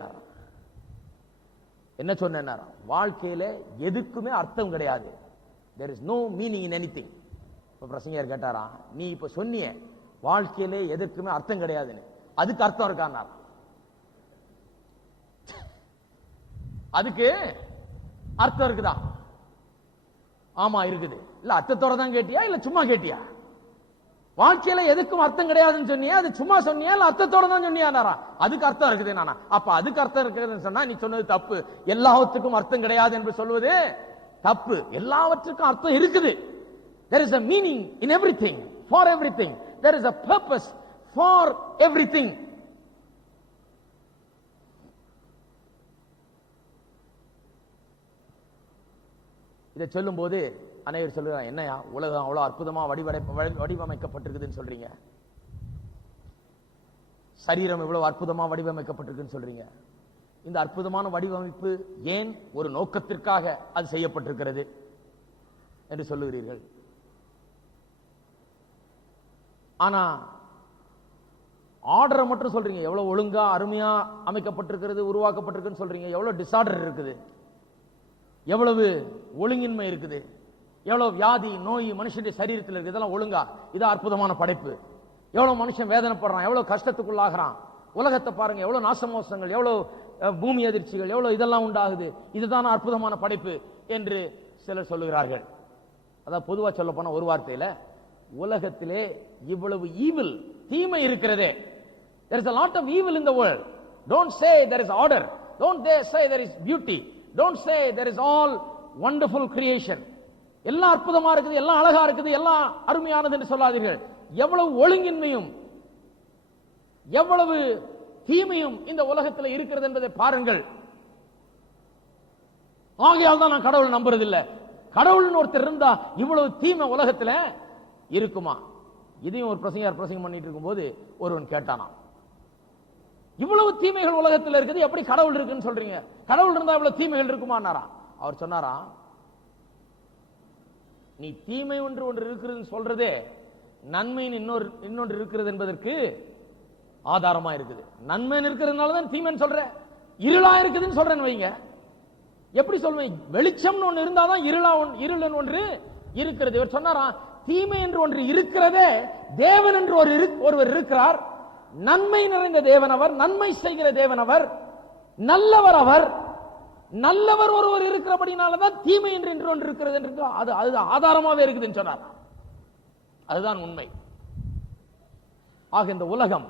என்ன சொன்ன? வாழ்க்கையில எதுக்குமே அர்த்தம் கிடையாது. there is no meaning in anything. பிரசங்கியார் கேட்டாரா, நீ இப்ப சொன்னிய வாழ்க்கையிலே எதற்குமே அர்த்தம் கிடையாதுன்னு, அதுக்கு அர்த்தம் இருக்கா? அதுக்கு அர்த்தம் இருக்குதா? ஆமா இருக்குது. இல்ல அர்த்தத்தோட தான் கேட்டியா, இல்ல சும்மா கேட்டியா? வாழ்க்கையில எதுக்கும் அர்த்தம் கிடையாதுன்னு சொன்னியா, அது சும்மா சொன்னியா, இல்ல அர்த்தத்தோட தான் சொன்னியா? அதுக்கு அர்த்தம் இருக்குது. அப்ப அதுக்கு அர்த்தம் இருக்குதுன்னு சொன்னா நீ சொன்னது தப்பு. எல்லாவற்றுக்கும் அர்த்தம் கிடையாது என்று சொல்வது தப்பு. எல்லாவற்றுக்கும் அர்த்தம் இருக்குது. There is a meaning in everything, for everything. There is a purpose for everything. இதை சொல்லும் போது அனைவரும் சொல்லுறாங்க, என்னையா உலகம் அவ்வளவு அற்புதமா வடிவமைக்கப்பட்டிருக்குதுன்னு சொல்றீங்க, சரீரம் இவ்வளவு அற்புதமா வடிவமைக்கப்பட்டிருக்குன்னு சொல்றீங்க. இந்த அற்புதமான வடிவமைப்பு ஏன் ஒரு நோக்கத்திற்காக அது செய்யப்பட்டிருக்கிறது என்று சொல்லுகிறீர்கள். ஆனா ஆர்டரை மட்டும் சொல்றீங்க, எவ்வளவு ஒழுங்கா அருமையா அமைக்கப்பட்டிருக்கிறது, உருவாக்கப்பட்டிருக்குன்னு சொல்றீங்க. எவ்வளவு டிசார்டர் இருக்குது, எவ்வளவு ஒழுங்கின்மை இருக்குது, எவ்வளவு வியாதி நோய் மனுஷனுடைய சரீரத்தில் இருக்கு. இதெல்லாம் ஒழுங்கா? இது அற்புதமான படைப்பு. எவ்வளவு மனுஷன் வேதனைப்படுறான், எவ்வளவு கஷ்டத்துக்குள்ளாகிறான். உலகத்தை பாருங்க, எவ்வளவு நாசமோசங்கள், எவ்வளவு பூமி அதிர்ச்சிகள், எவ்வளவு இதெல்லாம் உண்டாகுது. இதுதான் அற்புதமான படைப்பு என்று சிலர் சொல்லுகிறார்கள். அதான் பொதுவா சொல்ல போன ஒரு வார்த்தையில, உலகத்திலே இவ்வளவு ஈவில், தீமை இருக்கிறதே. There is a lot of evil in the world. Don't say there is order. Don't say there is beauty. Don't say there is all wonderful creation. எல்லாம் அற்புதமா இருக்குது, எல்லாம் அழகா இருக்குது, எல்லாம் அருமையானது என்று சொல்லாதீர்கள். எவ்வளவு ஒழுங்கின்மையும் எவ்வளவு தீமையும் இந்த உலகத்தில் இருக்கிறது என்பதை பாருங்கள். ஆகையால் தான் நான் கடவுள் நம்புறதில்லை. கடவுள்னு ஒருத்தர் இருந்தா இவ்வளவு தீமை உலகத்தில் இருக்குமா? இதையும் ஒரு பிரசங்கம் பண்ணிட்டு இருக்கும் போது ஒருவன் கேட்டானா, இவ்வளவு தீமைகள் உலகத்தில் இருக்குது, எப்படி கடவுள் இருக்குன்னு சொல்றீங்க? கடவுள் இருந்தா இவ்வளவு தீமைகள் இருக்குமான்னாரா? அவர் சொன்னாரா, நீ தீமை ஒன்று இருக்கிறது சொல்றதே நன்மையின் இன்னொன்று இருக்கிறது என்பதற்கு ஆதாரமா இருக்குது. நன்மை இருக்கிறதுனால தான் தீமைன்னு சொல்ற, இருளா இருக்குதுன்னு சொல்றேன்னு வைங்க. எப்படி சொல்வேன்? வெளிச்சம் ஒன்று இருந்தாதான் இருள் ஒன்று இருக்கிறது. இவர் சொன்னாரா, தீமை என்று ஒன்று இருக்கிறதே, தேவன் என்று ஒருவர் இருக்கிறார், நன்மை நிறைந்த தேவன் அவர், நன்மை செய்கிற தேவன் அவர், நல்லவர் அவர், நல்லவர் ஒருவர் இருக்கிறபடினாலதான் தீமை என்று ஒன்று இருக்கிறது என்று அது ஆதாரமாவே இருக்குதுன்னு சொன்னார். அதுதான் உண்மை. ஆக இந்த உலகம்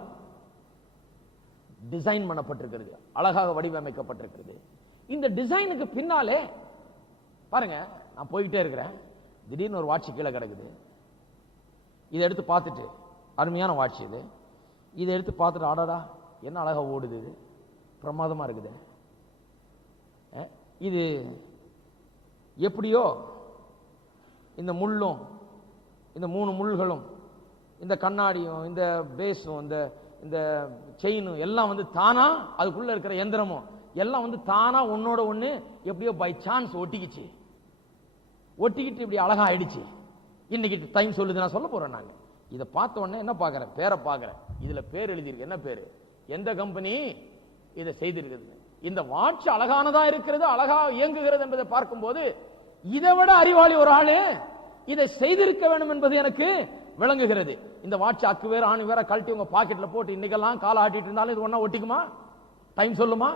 டிசைன் பண்ணப்பட்டிருக்கிறது, அழகாக வடிவமைக்கப்பட்டிருக்கிறது. இந்த டிசைனுக்கு பின்னாலே பாருங்க, நான் போயிட்டே இருக்கிறேன், திடீர்னு ஒரு வாட்சி கீழே கிடக்குது. இதை எடுத்து பார்த்துட்டு, அருமையான வாட்சி இது, இதை எடுத்து பார்த்துட்டு, ஆடாடா என்ன அழகா ஓடுது, இது பிரமாதமா இருக்குது. இது எப்படியோ இந்த முள்ளும், இந்த 3 முள்களும், இந்த கண்ணாடியும், இந்த பேஸும், இந்த செயினும் எல்லாம் வந்து தானா, அதுக்குள்ள இருக்கிற எந்திரமும் எல்லாம் வந்து தானா ஒன்னோட ஒண்ணு எப்படியோ பை சான்ஸ் ஒட்டிக்கிட்டு இப்படி அழகா ஆயிடுச்சு. இன்னைக்கு டைம் சொல்லுது, நான் சொல்ல போறேன். நாங்க இதை பார்த்த உடனே என்ன பார்க்கிறேன், பேரை பார்க்கிறேன். இதுல பேர் எழுதியிருக்கு. என்ன பேரு, எந்த கம்பெனி இதை செய்திருக்குது. இந்த வாட்ச் அழகானதா இருக்கிறது, அழகா இயங்குகிறது என்பதை பார்க்கும்போது, இதை விட அறிவாளி ஒரு ஆளு இதை செய்திருக்க வேண்டும் என்பது எனக்கு விளங்குகிறது. இந்த வாட்ச் அக்கு வேற ஆணி வேற கழட்டி உங்க பாக்கெட்ல போட்டு இன்னைக்கெல்லாம் கால ஆட்டிட்டு இருந்தாலும் இது ஒன்னா ஒட்டிக்குமா? டைம் சொல்லுமா?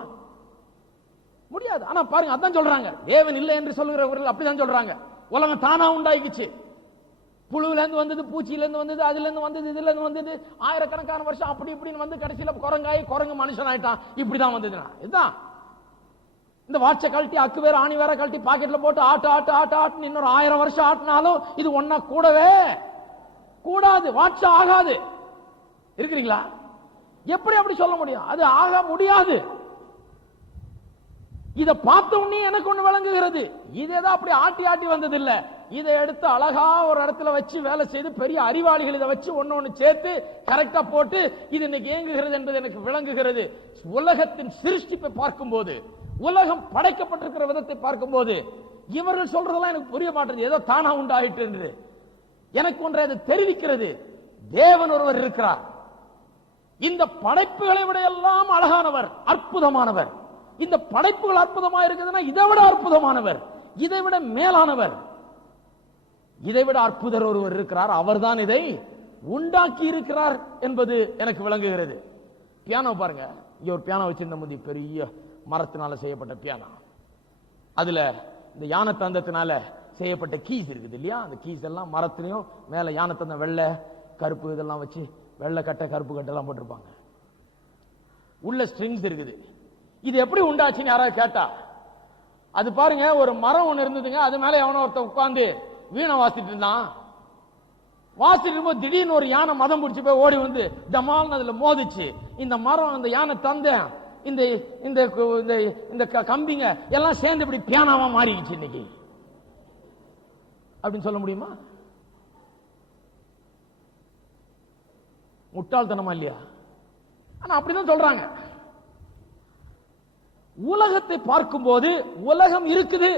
முடியாது. ஆனா பாருங்க, அதான் சொல்றாங்க, தேவன் இல்லை என்று சொல்லுகிறவர்கள் அப்படிதான் சொல்றாங்க. உலகம் தானா உண்டாயிக்குச்சு. புழுல இருந்து வந்தது, பூச்சியில இருந்து வந்தது, அதுல இருந்து வந்தது, இதுல இருந்து வந்தது, ஆயிரக்கணக்கான வருஷம் அப்படி இப்படின்னு வந்து கடைசியில குரங்கு மனுஷன் ஆயிட்டான். இப்படிதான் வந்ததுன்னா இதுதான். இந்த வாட்சை கழட்டி அக்கு வேற ஆணி வேற கழட்டி பாக்கெட்ல போட்டு ஆட்டு இன்னொரு 1000 வருஷம் ஆட்டினாலும் இது ஒன்னா கூடவே கூடாது, வாட்சா ஆகாது. இருக்கிறீங்களா? எப்படி அப்படி சொல்ல முடியும்? அது ஆக முடியாது. இதை பார்த்த உடனே எனக்கு ஒண்ணு விளங்குகிறது, இதேதான் அப்படி ஆட்டி வந்தது இல்ல. இதை எடுத்து அழகா ஒரு இடத்துல வச்சு வேலை செய்து பெரிய அறிவாளிகள் இதை வச்சு ஒன்னு சேர்த்து கரெக்டா போட்டு இது இன்னைக்கு இயங்குகிறது என்பது எனக்கு விளங்குகிறது. உலகத்தின் சிருஷ்டிப்பை பார்க்கும் போது, உலகம் படைக்கப்பட்டிருக்கிற விதத்தை பார்க்கும் போது, இவர்கள் சொல்றதெல்லாம் எனக்கு புரிய மாட்டேங்குது. ஏதோ தானா உண்டாயிட்டு என்று எனக்கு ஒன்றை அது தெரிவிக்கிறது. தேவன் ஒருவர் இருக்கிறார். இந்த படைப்புகளை விட எல்லாம் அழகானவர், அற்புதமானவர். இந்த படைப்புகள் அற்புதமா இருக்குதுன்னா இதை விட அற்புதமானவர், இதை விட மேலானவர், இதை விட அற்புதர் ஒருவர் இருக்கிறார். அவர்தான் இதை உண்டாக்கி இருக்கிறார் என்பது எனக்கு விளங்குகிறது. பியானோ பாருங்க, இங்க ஒரு பியானோ வச்சிருந்த முந்தி, பெரிய மரத்தினால செய்யப்பட்ட பியானோ. அதுல இந்த யானை தந்தத்தினால செய்யப்பட்ட கீஸ் இருக்குது இல்லையா? அந்த கீஸ் எல்லாம் மரத்திலையும் மேல யானை தந்த வெள்ளை கருப்பு இதெல்லாம் வச்சு, வெள்ளை கட்டை கருப்பு கட்டை எல்லாம் போட்டிருப்பாங்க. உள்ள ஸ்ட்ரிங்ஸ் இருக்குது. இது எப்படி உண்டாச்சுன்னு யாராவது கேட்டா, அது பாருங்க, ஒரு மரம் ஒண்ணு இருந்ததுங்க, அது மேல எவனோ ஒருத்த உட்கார்ந்து வீணை வாசிட்டு இருந்தான். வாசிட்டு இருக்கும்போது திடீர்னு ஒரு யானை மதம் பிடிச்சு போய் ஓடி வந்து டமால்னு அதுல மோதிச்சு. இந்த மரம், இந்த யானை தந்த இந்த இந்த கம்பிங்க எல்லாம் சேர்ந்து இப்படி பியானாவா மாறிடுச்சு இன்னைக்கு அப்படின்னு சொல்ல முடியுமா? முட்டாள்தனமா இல்லையா? ஆனா அப்படிதான் சொல்றாங்க. உலகத்தை பார்க்கும் போது, உலகம் இருக்குது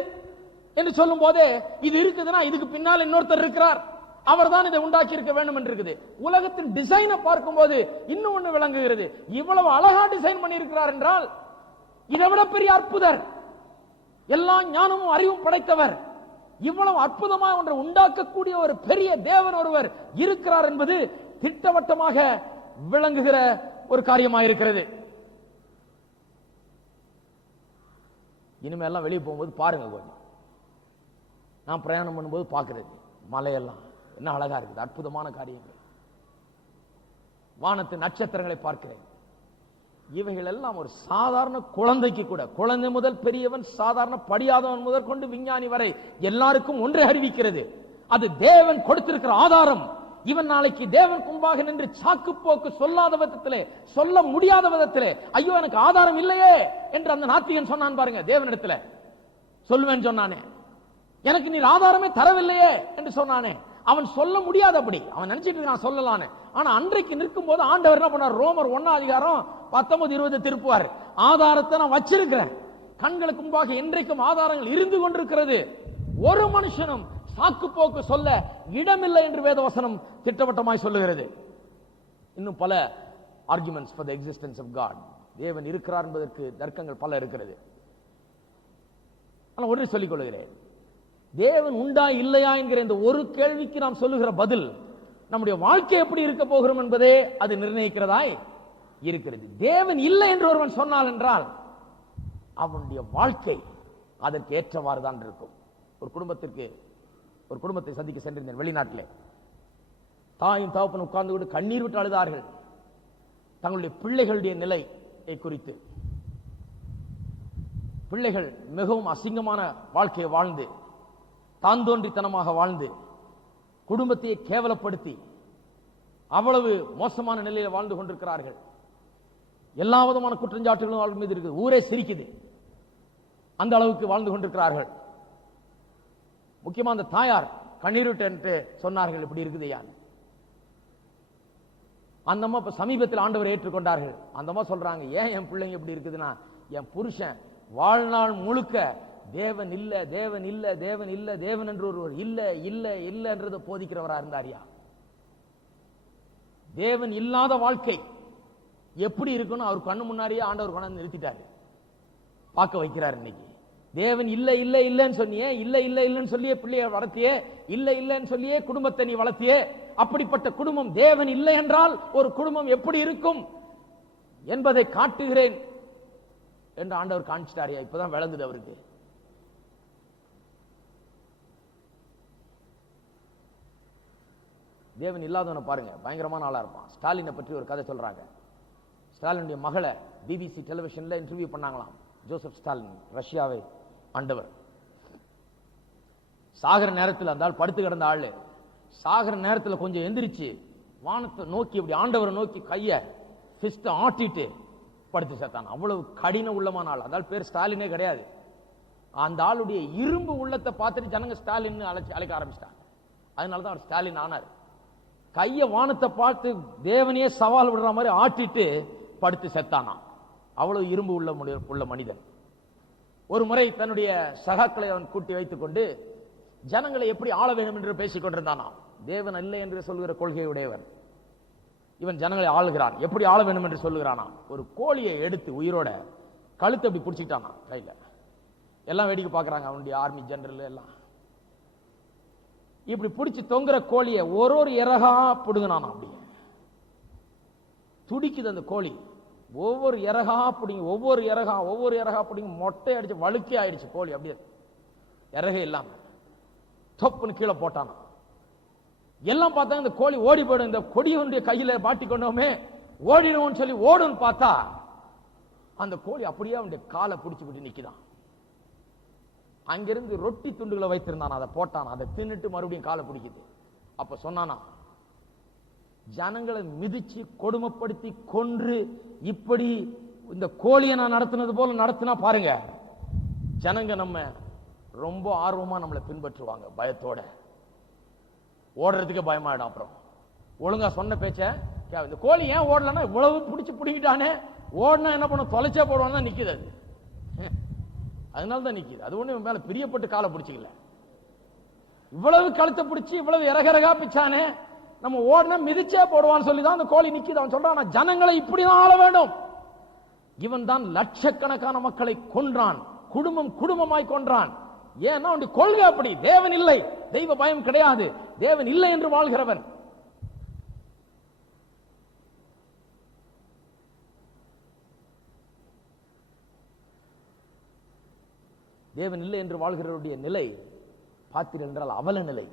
என்று சொல்லும் போதே, இது இருக்குதுன்னா இதுக்கு பின்னால் இன்னொருத்தர் இருக்கிறார், அவர் தான் இதை உண்டாக்கி இருக்க வேண்டும் என்று இருக்குது. உலகத்தின் டிசைனை பார்க்கும் போது இன்னும் ஒண்ணு விளங்குகிறது. இவ்வளவு அழகா டிசைன் பண்ணி இருக்கிறார் என்றால் இதை விட பெரிய அற்புதர், எல்லா ஞானமும் அறிவும் படைத்தவர், இவ்வளவு அற்புதமா ஒன்றை உண்டாக்கக்கூடிய ஒரு பெரிய தேவன் ஒருவர் இருக்கிறார் என்பது திட்டவட்டமாக விளங்குகிற ஒரு காரியமாயிருக்கிறது. இனிமே எல்லாம் வெளியே போகும்போது பாருங்க, கொஞ்சம் நான் பிரயாணம் பண்ணும்போது பார்க்கிறது, மலையெல்லாம் என்ன அழகா இருக்குது, அற்புதமான காரியங்கள், வானத்து நட்சத்திரங்களை பார்க்கிறேன். இவைகள் எல்லாம் ஒரு சாதாரண குழந்தைக்கு கூட, குழந்தை முதல் பெரியவன், சாதாரண படியாதவன் முதல் கொண்டு விஞ்ஞானி வரை எல்லாருக்கும் ஒன்றை அறிவிக்கிறது. அது தேவன் கொடுத்திருக்கிற ஆதாரம். இவன் நாளைக்கு தேவன் முன்பாக நின்று சாக்கு போக்கு சொல்லாத விதத்திலே, சொல்ல முடியாத விதத்திலே, ஐயோ எனக்கு ஆதாரம் இல்லையே என்று அந்த நாத்திகன் சொன்னான் பாருங்க. தேவனிடத்துல சொல்லுவேன் சொன்னானே, எனக்கு நீர் ஆதாரமே தரவில்லையே என்று சொன்னானே. அவன் சொல்ல முடியாதபடி அவன் நினைச்சிட்டு நான் சொல்லலானே. ஆனா அன்றைக்கு நிற்கும் போது ஆண்டவர் என்ன பண்ணார்? ரோமர் 1:19-20 திருப்புவார். ஆதாரத்தை நான் வச்சிருக்கிறேன், கண்களுக்கு முன்பாக இன்றைக்கும் ஆதாரங்கள் இருந்து கொண்டிருக்கிறது. ஒரு மனுஷனும் சாக்கு போக்கு சொல்ல இடமில்லை என்று வேதவசனம் திட்டவட்டமாய் சொல்லுகிறது. இன்னும் பல arguments for the existence of God. தேவன் இருக்கிறார் என்பதற்கு தர்க்கங்கள் பல இருக்கிறது. ஆனால் ஒன்றை சொல்லிக் கொள்கிறேன், தேவன் உண்டா இல்லையா என்கிற இந்த ஒரு கேள்விக்கு நாம் சொல்லுகிற பதில் நம்முடைய வாழ்க்கை எப்படி இருக்க போகிறோம் என்பதே அது நிர்ணயிக்கிறதாய் இருக்கிறது. தேவன் இல்லை என்று ஒருவன் சொன்னால் என்றால் அவனுடைய வாழ்க்கை அதற்கு ஏற்றவாறு தான் இருக்கும். ஒரு குடும்பத்தை சந்திக்க சென்றிருந்தேன் வெளிநாட்டிலே. தாயும் தகப்பனும் உட்கார்ந்து விட்டு கண்ணீர் விட்டு அழுதார்கள் தங்களுடைய பிள்ளைகளுடைய நிலையை குறித்து. பிள்ளைகள் மிகவும் அசிங்கமான வாழ்க்கையை வாழ்ந்து, தான் தோன்றித்தனமாக வாழ்ந்து, குடும்பத்தையே கேவலப்படுத்தி அவ்வளவு மோசமான நிலையில் வாழ்ந்து கொண்டிருக்கிறார்கள். எல்லா விதமான குற்றஞ்சாட்டுகளும் அவர்கள் மீது இருக்குது. ஊரே சிரிக்குது. அந்த அளவுக்கு வாழ்ந்து கொண்டிருக்கிறார்கள். முக்கியமா அந்த தாயார் கண்ணீர் விட்டு சொன்னார்கள், இப்படி இருக்குது யார். அந்த அம்மா இப்ப சமீபத்தில் ஆண்டவரை ஏற்றுக்கொண்டார்கள். அந்த அம்மா சொல்றாங்க, ஏன் என் பிள்ளைங்க இப்படி இருக்குதுன்னா, என் புருஷன் வாழ்நாள் முழுக்க தேவன் இல்ல தேவன் இல்ல தேவன் இல்ல தேவன் என்று ஒருவர் இல்ல இல்ல இல்ல என்றதை போதிக்கிறவரா இருந்தாரியா. தேவன் இல்லாத வாழ்க்கை எப்படி இருக்குன்னு அவர் கண்ணு முன்னாடியே ஆண்டவர் கொண்டாந்து நிறுத்திட்டாரு, பார்க்க வைக்கிறார். இன்னைக்கு தேவன் இல்ல இல்ல இல்லன்னு சொன்னியே, இல்ல இல்ல இல்லன்னு சொல்லியே பிள்ளைய வளர்த்தியே, இல்ல இல்லன்னு சொல்லியே குடும்பத்தை நீ வளர்த்தியே. அப்படிப்பட்ட குடும்பம் தேவன் இல்லை என்றால் ஒரு குடும்பம் எப்படி இருக்கும் என்பதை காட்டுகிறேன் என்று ஆண்டவர் காண்பிச்சிட்டாரியா. இப்பதான் விளங்குது அவருக்கு. தேவன் இல்லாதவனை பாருங்க, பயங்கரமான ஆளா இருப்பான். ஸ்டாலினை பற்றி ஒரு கதை சொல்றாங்க. ஸ்டாலினுடைய மகளை பிபிசி டெலிவிஷன்ல இன்டர்வியூ பண்ணாங்களாம். ஜோசப் ஸ்டாலின், ரஷ்யாவை ஆண்டவர். சாகர நேரத்தில் அந்த ஆள் படுத்து கிடந்த ஆளு சாகர நேரத்தில் கொஞ்சம் எந்திரிச்சு வானத்தை நோக்கி இப்படி ஆண்டவரை நோக்கி கைய பிஸ்ட் ஆட்டிட்டு படுத்து சேர்த்தான். அவ்வளவு கடின உள்ளமான ஆள். அந்த ஆள் பேர் ஸ்டாலினே கிடையாது. அந்த ஆளுடைய இரும்பு உள்ளத்தை பார்த்துட்டு ஜனங்க ஸ்டாலின் அழைக்க ஆரம்பிச்சிட்டாங்க. அதனாலதான் அவர் ஸ்டாலின் ஆனார். கைய வானத்தை பார்த்து தேவனையே சவால் விடுற மாதிரி ஆட்டிட்டு படுத்து செத்தானா. அவ்வளவு இரும்பு உள்ள மனிதன். ஒரு முறை தன்னுடைய சகாக்களை அவன் கூட்டி வைத்துக் கொண்டு ஜனங்களை எப்படி ஆள வேண்டும் என்று பேசிக் கொண்டிருந்தானா. தேவன் இல்லை என்று சொல்லுகிற கொள்கையுடையவர் இவன். ஜனங்களை ஆளுகிறான், எப்படி ஆள வேண்டும் என்று சொல்லுகிறானா. ஒரு கோழியை எடுத்து உயிரோட கழுத்தை அப்படி பிடிச்சிட்டானா கையில. எல்லாம் வேடிக்கை பார்க்கறாங்க, அவனுடைய ஆர்மி ஜெனரல் எல்லாம். இப்படி பிடிச்சி தொங்குற கோழியை ஒரு இறகா பிடுங்கினானா. அப்படி துடிக்குது அந்த கோழி. ஒவ்வொரு இறகா பிடிங்க மொட்டை அடிச்சு வழுக்கே ஆயிடுச்சு கோழி. அப்படியே இறகே இல்லாம தொப்புன்னு கீழே போட்டானா. எல்லாம் பார்த்தாங்க இந்த கோழி ஓடி போயிடும், இந்த கொடியவனுடைய கையில மாட்டி கொண்டோமே ஓடிடுவோம்னு சொல்லி ஓடுன்னு பார்த்தா அந்த கோழி அப்படியே அவனுடைய காலை பிடிச்சுக்கிட்டு நிக்குதான். அங்கிருந்து ரொட்டி துண்டுகளை வைத்திருந்தான், அதை போட்டான், அதை தின்னுட்டு மறுபடியும் காலை பிடிக்குது. அப்ப சொன்னானா, ஜனங்களை மிதிச்சு கொடுமைப்படுத்தி கொன்று இப்படி இந்த கோழியை நான் நடத்தினது போல நடத்தினா பாருங்க, ஜனங்க நம்ம ரொம்ப ஆர்வமா நம்மளை பின்பற்றுவாங்க. பயத்தோட ஓடுறதுக்கு பயமாயிடும். அப்புறம் ஒழுங்கா சொன்ன பேச்ச இந்த கோழி ஏன் ஓடலன்னா இவ்வளவு பிடிச்சு பிடிக்கிட்டானே, ஓடனா என்ன பண்ண தொலைச்சே போடுவான்னு தான் நிக்குது. அது அதனாலதான் நிக்குது. அது ஒண்ணு மேல பிரியப்பட்டு காலை பிடிச்சிக்கல. இவ்வளவு கழுத்தை பிடிச்சி இவ்வளவு இறகரகா பிச்சானே, நம்ம ஓடனா மிதிச்சே போடுவான்னு சொல்லிதான் அந்த கோழி நிக்குது. அவன் சொல்றான், ஜனங்களை இப்படிதான் ஆள வேண்டும். இவன் தான் லட்சக்கணக்கான மக்களை கொன்றான், குடும்பமாய் கொன்றான். ஏன்னா அவனுடைய கொள்கை அப்படி. தேவன் இல்லை, தெய்வ பயம் கிடையாது, தேவன் இல்லை என்று வாழ்கிறவன். தேவன் இல்லை என்று வாழ்கிறவருடைய நிலை பார்த்தீர்கள் என்றால் அவல நிலை.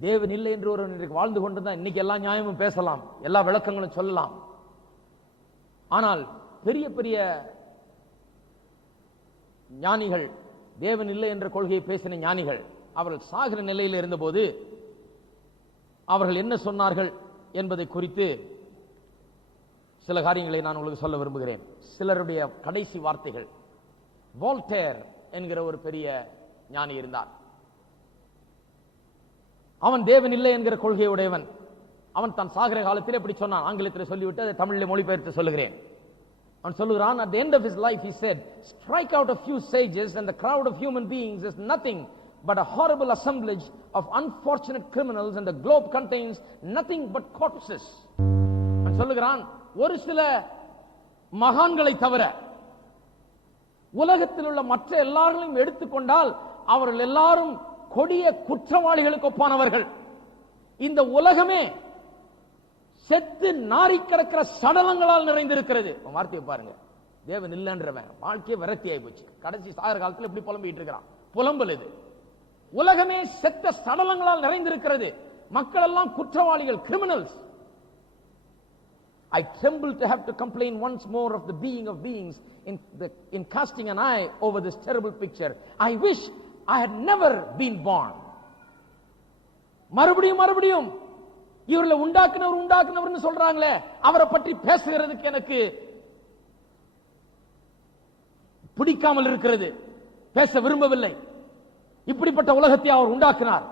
தேவன் இல்லை என்று ஒரு வாழ்ந்து கொண்டிருந்தால் இன்னைக்கு எல்லா நியாயமும் பேசலாம், எல்லா விளக்கங்களும் சொல்லலாம். ஆனால் பெரிய பெரிய ஞானிகள், தேவன் இல்லை என்ற கொள்கையை பேசின ஞானிகள், அவர்கள் சாகிற நிலையில் இருந்தபோது அவர்கள் என்ன சொன்னார்கள் என்பதை குறித்து சில காரியங்களை நான் உங்களுக்கு சொல்ல விரும்புகிறேன். சிலருடைய கடைசி வார்த்தைகள். வோல்டேர் என்கிற ஒரு பெரிய ஞானி இருந்தார். அவன் தேவன் இல்லை என்கிற கொள்கையுடையவன். அவன் தான் சாகிற காலத்தில் இப்படி சொன்னான். ஆங்கிலத்தில் சொல்லிவிட்டு அதை தமிழில் மொழிபெயர்த்து சொல்லுகிறேன். அவன் சொல்லுகிறான், at the end of his life he said, strike out a few sages and the crowd of human beings is nothing but a horrible assemblage of unfortunate criminals and the globe contains nothing but corpses. அவன் சொல்லுகிறான், ஒரு சில மகான்களை தவிர உலகத்தில் உள்ள மற்ற எல்லாரையும் எடுத்துக்கொண்டால் அவர்கள் எல்லாரும் கொடிய குற்றவாளிகளுக்கு ஒப்பானவர்கள். இந்த உலகமே செத்து நாரி கிடக்கிற சடலங்களால் நிறைந்திருக்கிறது. வார்த்தையை பாருங்க, தேவன் இல்லன்றவன் வாழ்க்கையை விரக்தியாகி போச்சு. கடைசி சாகர காலத்தில் எப்படி புலம்பிட்டு இருக்கிறான்? புலம்பல் இது. உலகமே செத்த சடலங்களால் நிறைந்திருக்கிறது. மக்கள் எல்லாம் குற்றவாளிகள், criminals. I tremble to have to complain once more of the being of beings in casting an eye over this terrible picture. I wish I had never been born. மறுபடியும் இவர்களை உண்டாக்குனவர் சொல்றாங்களே, அவரை பற்றி பேசுகிறதுக்கு எனக்கு பிடிக்காமல் இருக்கிறது, பேச விரும்பவில்லை. இப்படிப்பட்ட உலகத்தை அவர் உண்டாக்கினார்,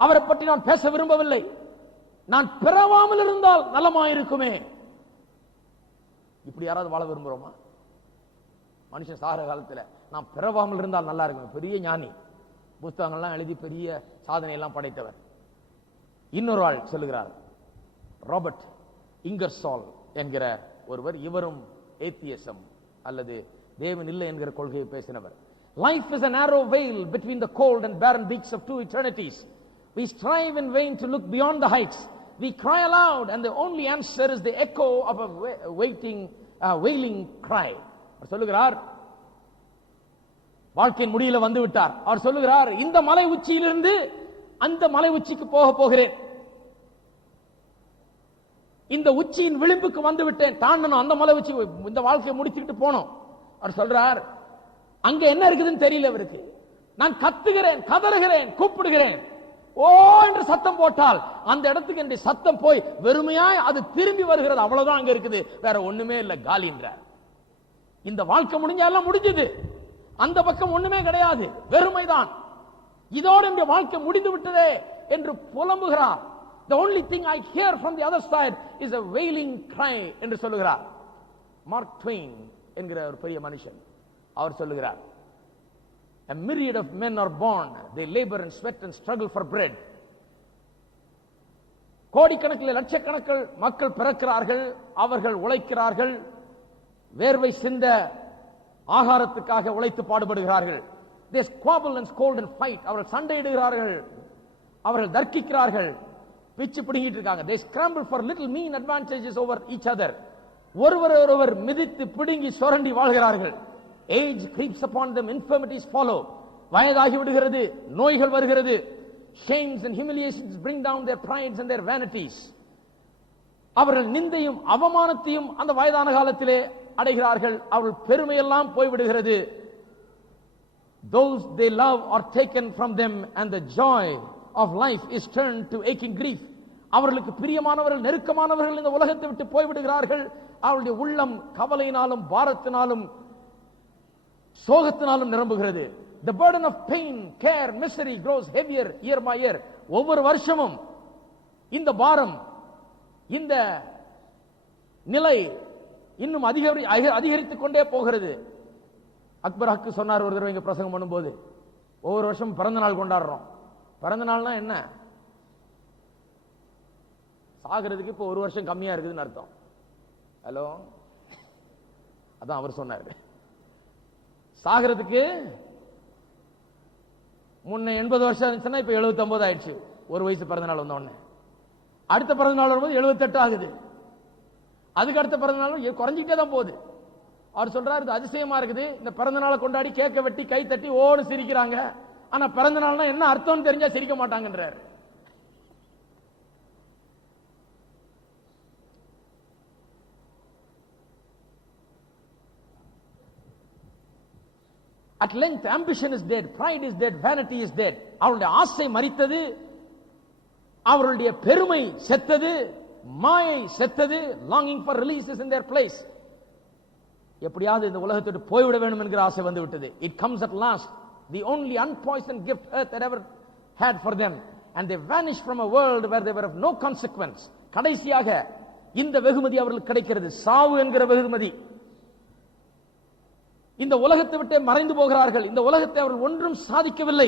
அவரை பற்றி நான் பேச விரும்பவில்லை. நான் பிறவாமல் இருந்தால் நலமாயிருக்குமே. இப்படி யாராவது வாழ விரும்புறோமா? மனுஷன் சாகர காலத்தில் நான் பிறவாமல் இருந்தால் நல்லா இருக்கும். பெரிய ஞானி, புத்தகங்கள்லாம் எழுதி பெரிய சாதனை எல்லாம் படைத்தவர். இன்னொரு ஆள் சொல்லுகிறார், ராபர்ட் இங்கர்சால் என்கிற ஒருவர். இவரும் ஏத்தியசம் அல்லது தேவன் இல்லை என்கிற கொள்கையை பேசினவர். Life is a narrow veil between the cold and barren beaks of two eternities. We strive in vain to look beyond the heights. We cry aloud and the only answer is the echo of a wailing cry. அவர் சொல்லுகிறார், வாழ்க்கையின் முடியல வந்து விட்டார். அவர் சொல்லுகிறார், இந்த மலை உச்சியிலிருந்து அந்த மலை உச்சிக்கு போகிறேன். இந்த உச்சியின் விளிம்புக்கு வந்து விட்டேன், தாண்டணும். அந்த மலை உச்சி இந்த வாழ்க்கையை முடிச்சுக்கிட்டு போனோம். அவர் சொல்றார், அங்க என்ன இருக்குதுன்னு தெரியல அவருக்கு. நான் கத்துகிறேன், கதறுகிறேன், கூப்பிடுகிறேன். ஓ என்று சத்தம் போட்டால் அந்த இடத்துக்கு என்னுடைய சத்தம் போய் வெறுமையாய் அது திரும்பி வருகிறது. அவ்வளவுதான் அங்க இருக்குது, வேற ஒண்ணுமே இல்ல, காலின்றார். இந்த வாழ்க்கை முடிஞ்சாலும் முடிஞ்சது, அந்த பக்கம் ஒண்ணுமே கிடையாது, வெறுமைதான். இதோடு இந்த வாழ்க்கை முடிந்து விட்டதே என்று புலம்புகிறார். The only thing I hear from the other side is a wailing cry என்று சொல்லுகிறார். மார்க் ட்வெயின் என்கிற ஒரு பெரிய மனுஷன், அவர் சொல்லுகிறார், a myriad of men are born, they labor and sweat and struggle for bread. கோடிக்கணக்கில் லட்சக்கணக்கில் மக்கள் பிறக்கிறார்கள், அவர்கள் உழைக்கிறார்கள், வேர்வை சிந்த ஆகாரத்துக்காக உழைத்து பாடுபடுகிறார்கள். They squabble and scold and fight. அவர்கள் சண்டையிடுகிறார்கள், அவர்கள் தர்க்கிக்கிறார்கள், பிச்சு பிடுங்கிட்டு இருக்காங்க. They scramble for little mean advantages over each other. ஒருவர் மிதித்து பிடுங்கி சுரண்டி வாழ்கிறார்கள். Age creeps upon them, infirmities follow. வயதாகி விடுகிறது, நோய்கள் வருகிறது. Shames and humiliations bring down their prides and their vanities. அவர்கள் நிந்தையும் அவமானத்தையும் அந்த வயதான காலத்திலே அடைகிறார்கள். அவர்கள் பெருமையெல்லாம் போய்விடுகிறது. Those they love are taken from them and the joy of life is turned to aching grief. அவர்களுக்கு பிரியமானவர்கள், நெருக்கமானவர்கள் இந்த உலகத்தை விட்டு போய்விடுகிறார்கள். அவருடைய உள்ளம் கவலையினாலும் பாரத்தினாலும் சோகத்தினாலும் நிரம்புகிறது. The burden of pain, care, misery grows heavier year by year. ஒவ்வொரு வருஷமும் இந்த பாரம், இந்த நிலை இன்னும் அதிகரித்துக் கொண்டே போகிறது. அக்பர் ஹக்கு சொன்னார் ஒரு தடவை இங்க பிரசங்கம் பண்ணும்போது, ஒவ்வொரு வருஷம் பிறந்த நாள் கொண்டாடுறோம். பிறந்த நாள்னா என்ன? சாகிறதுக்கு இப்போ ஒரு வருஷம் கம்மியா இருக்குதுன்னு அர்த்தம். ஹலோ, அதான் அவர் சொன்னார். சாகிறதுக்கு முன்ன 80 வருஷம் இருந்துச்சுன்னா இப்ப 79 ஆயிடுச்சு. ஒரு வயசு பிறந்த நாள் வந்த உடனே அடுத்த பிறந்த நாள் வரும்போது 78 ஆகுது. அதுக்கு அடுத்த பிறந்த நாள் குறைஞ்சிட்டே தான் போகுது. அவர் சொல்றாரு, இது அதிசயமா இருக்குது, இந்த பிறந்த நாளை கொண்டாடி கேக்க வெட்டி கை தட்டி ஓடு சிரிக்கிறாங்க, ஆனா பிறந்த நாள்னா என்ன அர்த்தம் தெரிஞ்சா சிரிக்க மாட்டாங்கன்றார். At length ambition is dead, pride is dead, vanity is dead. அவருடைய ஆசை மரித்தது, அவருடைய பெருமை செத்தது, மாயை செத்தது. longing for release is in their place. எப்படியாவது இந்த உலகத்தை விட்டு போய்விட வேண்டும் என்கிற ஆசை வந்து விட்டது. It comes at last, the only unpoisoned gift earth had ever had for them, and they vanished from a world where they were of no consequence. கடைசியாக இந்த வெகுமதி அவர்களுக்கு கிடைக்கிறது, சாவு என்கிற வெகுமதி. இந்த உலகத்தை விட்டு மறைந்து போகிறார்கள். இந்த உலகத்தை அவர்கள் ஒன்றும் சாதிக்கவில்லை.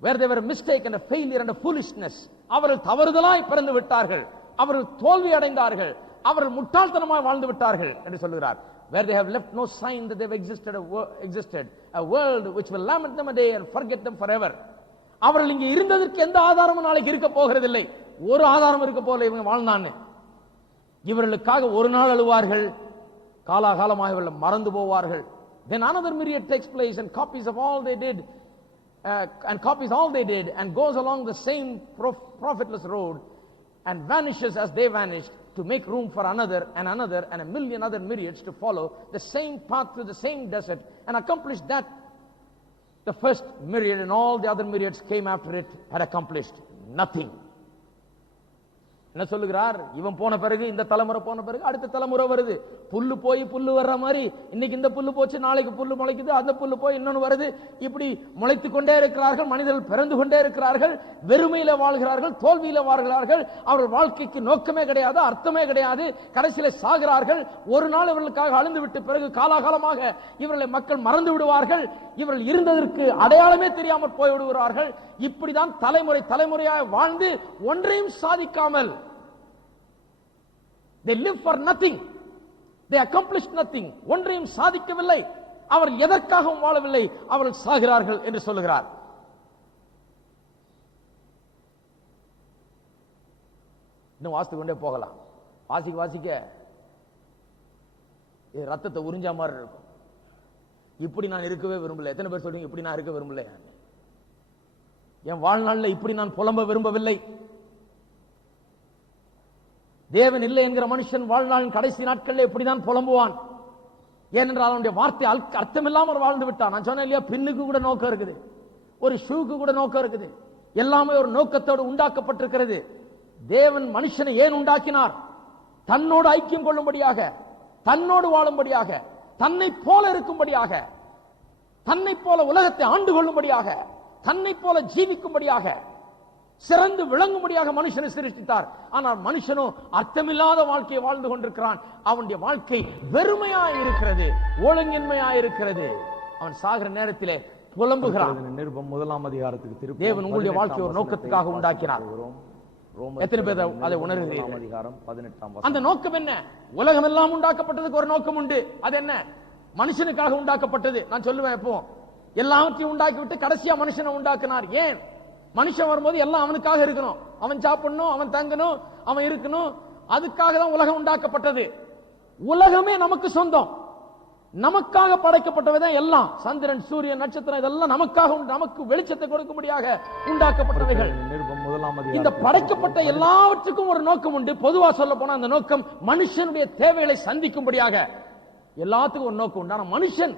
where they were a mistake and a failure and a foolishness. அவர்கள் தவறுதலாய் பிறந்து விட்டார்கள், அவர்கள் தோல்வி அடைந்தார்கள், அவர்கள் முட்டாள்தனமாய் வாழ்ந்து விட்டார்கள் என்று சொல்கிறார். where they have left no sign that they have existed, a world which will lament them a day and forget them forever. அவர்கள் இங்கே இருந்ததற்கு எந்த ஆதாரமும் நாளைக்கு இருக்க போகிறதில்லை. ஒரு ஆதாரம் இருக்க போல இவங்க வாழ்ந்தான்னு. இவர்களுக்காக ஒரு நாள் அழுவார்கள், காலாகாலமாக இவர்கள் மறந்து போவார்கள். Then another myriad takes place and copies all they did and goes along the same profitless road and vanishes as they vanished, to make room for another and a million other myriads to follow the same path through the same desert and accomplish that the first myriad and all the other myriads came after it had accomplished nothing. என்ன சொல்லுகிறார்? இவன் போன பிறகு, இந்த தலைமுறை போன பிறகு அடுத்த தலைமுறை வருது. புல்லு போய் புல்லு வர்ற மாதிரி, இன்னைக்கு இந்த புல்லு போச்சு, நாளைக்கு புல்லு முளைக்குது, அந்த புல்லு போய் இன்னொன்னு வருது. இப்படி முளைத்து கொண்டே இருக்கிறார்கள். மனிதர்கள் பிறந்து கொண்டே இருக்கிறார்கள். வெறுமையில வாழ்கிறார்கள், தோல்வியில வாழ்கிறார்கள். அவர்கள் வாழ்க்கைக்கு நோக்கமே கிடையாது, அர்த்தமே கிடையாது. கடைசியில சாகிறார்கள். ஒரு நாள் இவர்களுக்காக அழுந்து விட்டு பிறகு காலாகாலமாக இவர்களை மக்கள் மறந்து விடுவார்கள். இவர்கள் இருந்ததற்கு அடையாளமே தெரியாமல் போய்விடுகிறார்கள். இப்படிதான் தலைமுறை தலைமுறையாக வாழ்ந்து ஒன்றையும் சாதிக்காமல், they live for nothing, they accomplished nothing, ஒன்றையும் சாதிக்கவில்லை. அவர்கள் எதற்காகவும் வாழவில்லை, அவர்கள் சாகிறார்கள் என்று சொல்லுகிறார். இன்னும் வாசித்து கொண்டே போகலாம். வாசிக்க வாசிக்க ரத்தத்தை உறிஞ்சா மாதிரி இருக்கும். இப்படி நான் இருக்கவே விரும்பல. எத்தனை பேர் சொல்றீங்க இப்படி நான் இருக்க விரும்பல? என் வாழ்நாளில் இப்படி நான் புலம்ப விரும்பவில்லை. தேவன் இல்லை என்கிற மனுஷன் வாழ்நாளின் கடைசி நாட்களில் இப்படிதான் புலம்புவான். ஏனென்றால் அவனுடைய வார்த்தை அர்த்தமில்லாமல் வாழ்ந்து விட்டான். நான் சொன்னேன் இல்லையா, பின்னுக்கு கூட நோக்கம் இருக்குது, ஒரு ஷூக்கு கூட நோக்கம் இருக்குது. எல்லாமே ஒரு நோக்கத்தோடு உண்டாக்கப்பட்டிருக்கிறது. தேவன் மனுஷனை ஏன் உண்டாக்கினார்? தன்னோடு ஐக்கியம் கொள்ளும்படியாக, தன்னோடு வாழும்படியாக, தன்னை போல இருக்கும்படியாக, தன்னை போல உலகத்தை ஆண்டு கொள்ளும்படியாக, தன்னை போல ஜீவிக்கும்படியாக, சிறந்து விளங்கும்படியாக மனுஷனை சிருஷ்டித்தார். ஆனால் மனுஷனோ அர்த்தமில்லாத வாழ்க்கையை வாழ்ந்து கொண்டிருக்கிறான். அவனுடைய வாழ்க்கை வெறுமையாய் இருக்கிறது, ஒழுங்கின்மையாய் இருக்கிறது. அவன் சாகிற நேரத்திலே புலம்புகிறான். நிருபம் 1ஆம் அதிகாரத்துக்கு திருப்பி, தேவன் உங்களுடைய வாழ்க்கையை ஒரு நோக்கத்துக்காக உண்டாக்கினார். எத்தனை பேர் அதை உணர்கிறீர்கள்? அதிகாரம் 18ஆம் அந்த நோக்கம் என்ன? உலகம் எல்லாம் உண்டாக்கப்பட்டதுக்கு ஒரு நோக்கம் உண்டு. அது என்ன? மனுஷனுக்காக உண்டாக்கப்பட்டது. நான் சொல்லுவேன், எப்போ எல்லாவற்றையும் உண்டாக்கி விட்டு கடைசியா மனுஷனை உண்டாக்கினார். ஏன்? மனுஷன் வரும்போது எல்லாம் அவனுக்காக இருக்கணும், அவன் சாப்பிடணும், அவன் தங்கணும், அவன் இருக்கணும். அதுக்காக தான் உலகம் உண்டாக்கப்பட்டது. உலகமே நமக்கு சொந்தம், நமக்காக படைக்கப்பட்டவைதான் எல்லாம். சந்திரன், சூரியன், நட்சத்திரம் இதெல்லாம் நமக்காக, நமக்கு வெளிச்சத்தை கொடுக்கும்படியாக உண்டாக்கப்பட்டவைகள். இந்த படைக்கப்பட்ட எல்லாவற்றுக்கும் ஒரு நோக்கம் உண்டு. பொதுவா சொல்ல போனா அந்த நோக்கம் மனுஷனுடைய தேவைகளை சந்திக்கும்படியாக எல்லாத்துக்கும் ஒரு நோக்கம் உண்டு. ஆனா மனுஷன்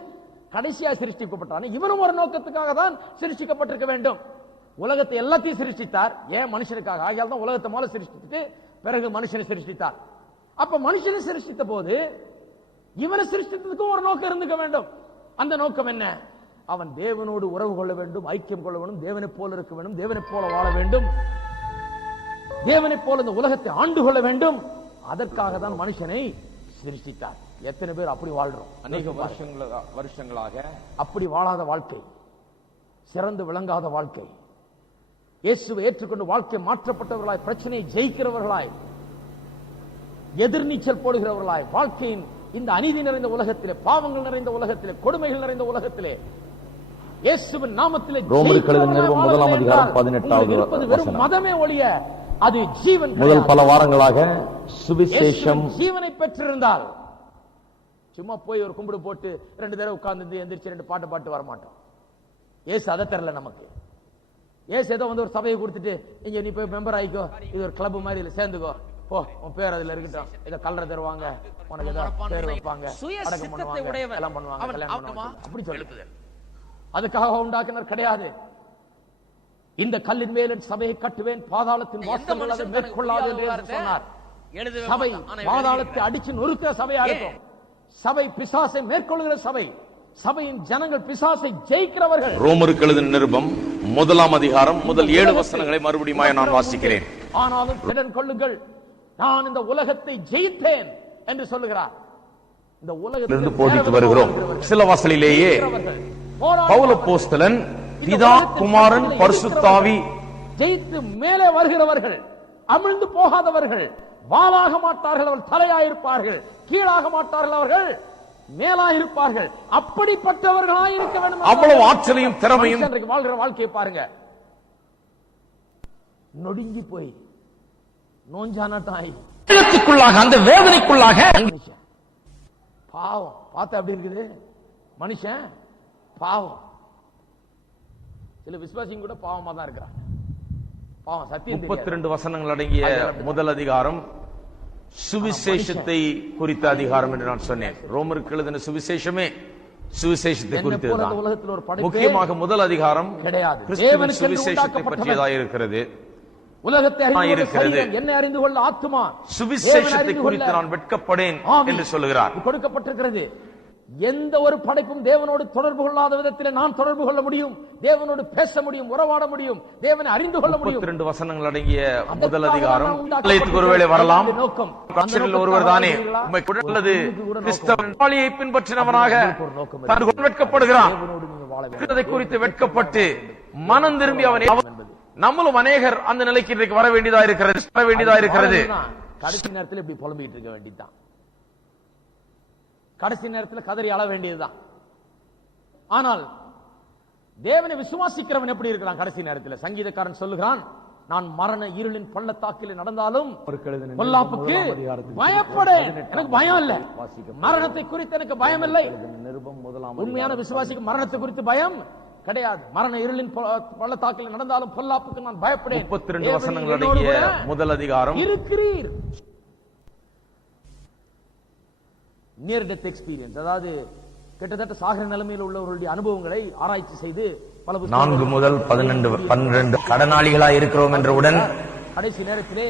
கடைசியா சிருஷ்டிக்கப்பட்டான். இவரும் ஒரு நோக்கத்துக்காக தான் சிருஷ்டிக்கப்பட்டிருக்க வேண்டும். உலகத்தை எல்லாத்தையும் சிருஷ்டித்தார். ஏன்? மனுஷனுக்காக. ஆகையால் தான் உலகத்தை முதல்ல சிருஷ்டித்து பிறகு மனுஷனை சிருஷ்டித்தார். அப்ப மனுஷனை சிருஷ்டித்த போது இவனை சிருஷ்டித்ததுக்கும் ஒரு நோக்கம் இருந்துக்க வேண்டும். அந்த நோக்கம் என்ன? அவன் தேவனோடு உறவு கொள்ள வேண்டும், ஐக்கியம் கொள்ள வேண்டும், தேவனை போல இருக்க வேண்டும், தேவனை போல வாழ வேண்டும், தேவனை போல இந்த உலகத்தை ஆண்டு கொள்ள வேண்டும். அதற்காக தான் மனுஷனை சிருஷ்டித்தார். எத்தனை பேர் அப்படி வாழ்றோம்? அநேக வருஷங்களாக அப்படி வாழாத வாழ்க்கை, சிறந்து விளங்காத வாழ்க்கை, இயேசுவை ஏற்றுக்கொண்டு வாழ்க்கை மாற்றப்பட்டவர்களாய், பிரச்சனையை ஜெயிக்கிறவர்களாய், எதிர்நீச்சல் போடுகிறவர்களாய், வாழ்க்கையின் இந்த அநீதி நிறைந்த உலகத்திலே, பாவங்கள் நிறைந்த உலகத்திலே, கொடுமைகள் நிறைந்த உலகத்திலே இயேசுவின் நாமத்திலே வெறும் மதமே ஒழிய அது ஜீவன். முதல் பல வாரங்களாக சுவிசேஷம் ஜீவனை பெற்றிருந்தால் சும்மா போய் ஒரு கும்பிடு போட்டு 2 தடவை உட்கார்ந்து எந்திரிச்சு 2 பாட்டு பாட்டு வரமாட்டோம். ஏசு அதை தரல நமக்கு. ஏசு ஏதோ வந்து ஒரு சபையை கொடுத்துட்டு இங்க நீ போய் மெம்பர் ஆயிக்கோ, இது ஒரு கிளப் மாதிரி இல்ல, சேர்ந்துக்கோ, போ, உன் பேர் அதுல இருக்கட்டும், ஏதோ கல்லறை தருவாங்க, உனக்கு ஏதோ பேர் வைப்பாங்க, அடக்கம் பண்ணுவாங்க, எல்லாம் பண்ணுவாங்க, கல்யாணம் பண்ணுவாங்க, அப்படி சொல்லு. அதுக்காக உண்டாக்கினர் கிடையாது. இந்த கல்லின் மேல் சபையை கட்டுவேன், பாதாளத்தின் வாசல்கள் அதை மேற்கொள்ளாது என்று சொன்னார். சபை பாதாளத்தை அடிச்சு நொறுக்கிற சபையா இருக்கும். சபை பிசாசை மேற்கொள்கிற சபை. சபையின் ஜனங்கள் பிசாசை ஜெயிக்கிறவர்கள். ரோமருக்கு எழுதின நிருபம் 1ஆம் அதிகாரம் முதல் 7 வசனங்களை மறுபடியும் நான் வாசிக்கிறேன். ஆனாலும் திடன் கொள்ளுங்கள், நான் இந்த உலகத்தை ஜெயித்தேன் என்று சொல்லுகிறார். இந்த உலகத்திலிருந்து போதித்து வருகிறோம். சில வாசலிலேயே பவுல் அப்போஸ்தலன் பிதா, குமாரன், பரிசுத்தாவி ஜெயித்து மேலே வருகிறவர்கள், அமிழ்ந்து போகாதவர்கள், வாளாக மாட்டார்கள், அவர்கள் தலையாயிருப்பார்கள், கீழாக மாட்டார்கள், அவர்கள் மேலாக இருப்பார்கள். அப்படிப்பட்டவர்களாக இருக்க வேண்டும். அவ்வளவு ஆற்றலையும் திறமையும் வாழ்கிற வாழ்க்கையை பாருங்க. நொடிங்கி போய் நோஞ்சானாட்டாய் அந்த வேதனைக்குள்ளாக பாவம் பார்த்தா அப்படி இருக்குது மனுஷன். பாவம். சில விசுவாசிங்க கூட பாவமா தான் இருக்கிறாங்க. பாவம். சத்தியம். 32 வசனங்கள் அடங்கிய முதல் அதிகாரம் சுவிசேஷத்தை குறித்த அதிகாரம் என்று நான் சொன்னேன். ரோமருக்கு எழுதின சுவிசேஷமே சுவிசேஷத்தை குறித்ததுதான். உலகத்தில் ஒரு படைப்பே முக்கியமாக முதல் அதிகாரம் கிடையாது. கிறிஸ்துவின் சுவிசேஷத்தை பற்றியதாக இருக்கிறது. உலகத்தை அறிந்து என்னை அறிந்து கொள்ள ஆத்துமா சுவிசேஷத்தை குறித்து நான் வெட்கப்படேன் என்று சொல்லுகிறார். கொடுக்கப்பட்டிருக்கிறது. எந்த ஒரு படைப்பும் தேவனோடு தொடர்பு கொள்ளாத விதத்தில் நான் தொடர்பு கொள்ள முடியும், தேவனோடு பேச முடியும், உறவாட முடியும், தேவனை அறிந்து கொள்ள முடியும். 32 வசனங்கள் அடங்கிய முதல் அதிகாரம் ஒருவேளை வரலாம். ஒருவர் தானே கிறிஸ்தவனை பின்பற்றினவனாக வெட்கப்படுகிறான். குறித்து வெட்கப்பட்டு மனம் திரும்பி அவனை நம்மளும் அநேகர் அந்த நிலைக்கு இன்றைக்கு வர வேண்டியதா இருக்கிறது. கடைசி நேரத்தில் இப்படி புலம்பிட்டு இருக்க வேண்டியதுதான். கடைசி நேரத்தில் கதறி அழ வேண்டியதுதான். ஆனால் தேவனை விசுவாசிக்கிறவன் எப்படி இருக்கிறான் கடைசி நேரத்தில்? சங்கீதக்காரன் சொல்லுகிறான், நான் மரண இருளின் பள்ளத்தாக்கில் நடந்தாலும் பொல்லாப்புக்கு பயப்படேன். எனக்கு பயம் இல்லை. மரணத்தை குறித்து எனக்கு பயம் இல்லை. உண்மையான விசுவாசிக்கு மரணத்தை குறித்து பயம் கிடையாது. மரண இருளின் பள்ளத்தாக்கில் நடந்தாலும் பொல்லாப்புக்கு நான் பயப்படேன். 32 வசனங்கள் அடங்கிய முதல் அதிகாரம் இருக்கிறீர். நியர் டெத் எக்ஸ்பீரியன்ஸ், அதாவது கிட்டத்தட்ட சாகர நிலைமையில் உள்ளவர்களுடைய அனுபவங்களை ஆராய்ச்சி செய்து பல 4 முதல் 12 கடனாளிகளா இருக்கிறோம் என்றவுடன் கடைசி நேரத்திலே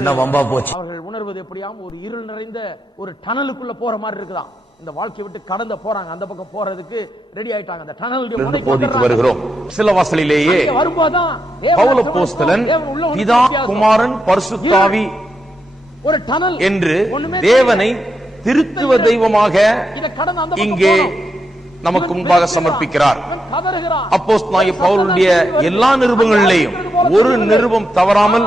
என்ன வம்பா போச்சு. அவர்கள் உணர்வது எப்படியாம் ஒரு இருள் நிறைந்த ஒரு டனலுக்குள்ள போற மாதிரி இருக்குதான். இந்த வாழ்க்கை விட்டு கடந்து போறாங்க, அந்த பக்கம் போறதுக்கு ரெடி ஆயிட்டாங்க. அந்த டனல் போதித்து வருகிறோம். சில வாசலிலேயே வரும்போதுதான் பவுல் அப்போஸ்தலன் பிதா, குமாரன், பரிசுத்தாவி ஒரு டனல் என்று தேவனை திருத்துவ தெய்வமாக இங்கே நமக்கு முன்பாக சமர்ப்பிக்கிறார். அப்போஸ்தலனாகிய பவுலுடைய எல்லா நிருபங்களிலேயும் ஒரு நிருபம் தவறாமல்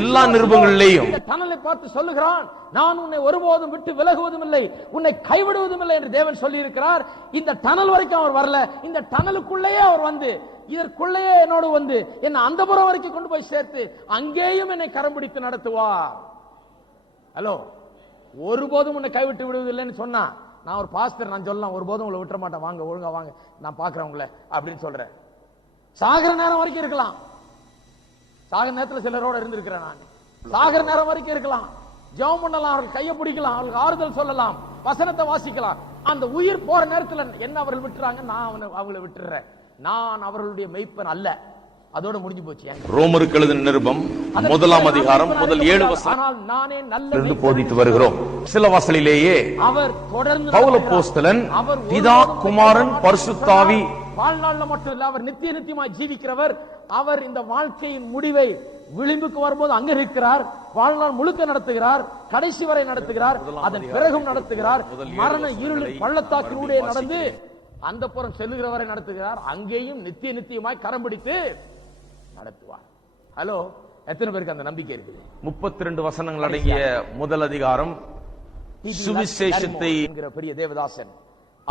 எல்லா நிருபங்களிலேயும் டனலை பார்த்து சொல்லுகிறான், நான் உன்னை ஒருபோதும் விட்டு விலகுவதும் இல்லை, உன்னை கைவிடுவதும் இல்லை என்று தேவன் சொல்லி இருக்கிறார். இந்த டனல் வரைக்கும் அவர் வரல. இந்த டனலுக்குள்ளேயே அவர் வந்து இதற்குள்ளேயே என்னோடு வந்து என்னை அந்த புறம் வரைக்கும் கொண்டு போய் சேர்த்து அங்கேயும் என்னை கரம் பிடித்து நடத்துவார். ஹலோ, ஒருபோதும் உன்னை கைவிட்டு விடுவதில்லைன்னு சொன்னா நான் ஒரு பாஸ்டர், நான் சொல்லலாம் ஒருபோதும் உங்களை விட்டுற மாட்டேன், வாங்க ஒழுங்கா வாங்க, நான் பாக்குறேன் உங்களை அப்படின்னு சொல்றேன். சாகர நேரம் வரைக்கும் இருக்கலாம். சாகர நேரத்தில் சிலரோட இருந்திருக்கிறேன் நான். சாகர நேரம் வரைக்கும் இருக்கலாம். ஜெபம் பண்ணலாம், அவர்கள் கையை பிடிக்கலாம், அவர்களுக்கு ஆறுதல் சொல்லலாம், வசனத்தை வாசிக்கலாம். அந்த உயிர் போற நேரத்தில் என்ன அவர்கள் விட்டுறாங்க, நான் அவங்களை விட்டுறேன். நான் அவர்களுடைய மெய்ப்பன் அல்ல. அதோட முடிஞ்சு போச்சு. ரோமருக்கு எழுதின நிருபம் முதலாம் அதிகாரம் முதல் 7 வசனங்கள் போதித்து வருகிறோம். சில வாசலிலேயே அவர் தொடர்ந்து பவுல் அப்போஸ்தலன் பிதா, குமாரன், பரிசுத்தாவி வாழ்நாள்ல மட்டும் இல்ல, அவர் நித்திய நித்தியமாய் ஜீவிக்கிறவர். அவர் இந்த வாழ்க்கையின் முடிவை விளிம்புக்கு வரும்போது அங்க இருக்கிறார். வாழ்நாள் முழுக்க நடத்துகிறார், கடைசி வரை நடத்துகிறார், அதன் பிறகும் நடத்துகிறார். மரண இருளின் பள்ளத்தாக்கினூடே நடந்து அந்த புறம் செல்லுகிறவரை நடத்துகிறார். அங்கேயும் நித்திய நித்தியமாய் கரம் பிடித்து நடத்துவார். ஹலோ, எத்தனை பேருக்கு அந்த நம்பிக்கை இருக்குது? 32 வசனங்கள் அடங்கிய முதல் அதிகாரம் சுவிசேஷத்தை என்கிற பெரிய தேவதாசன்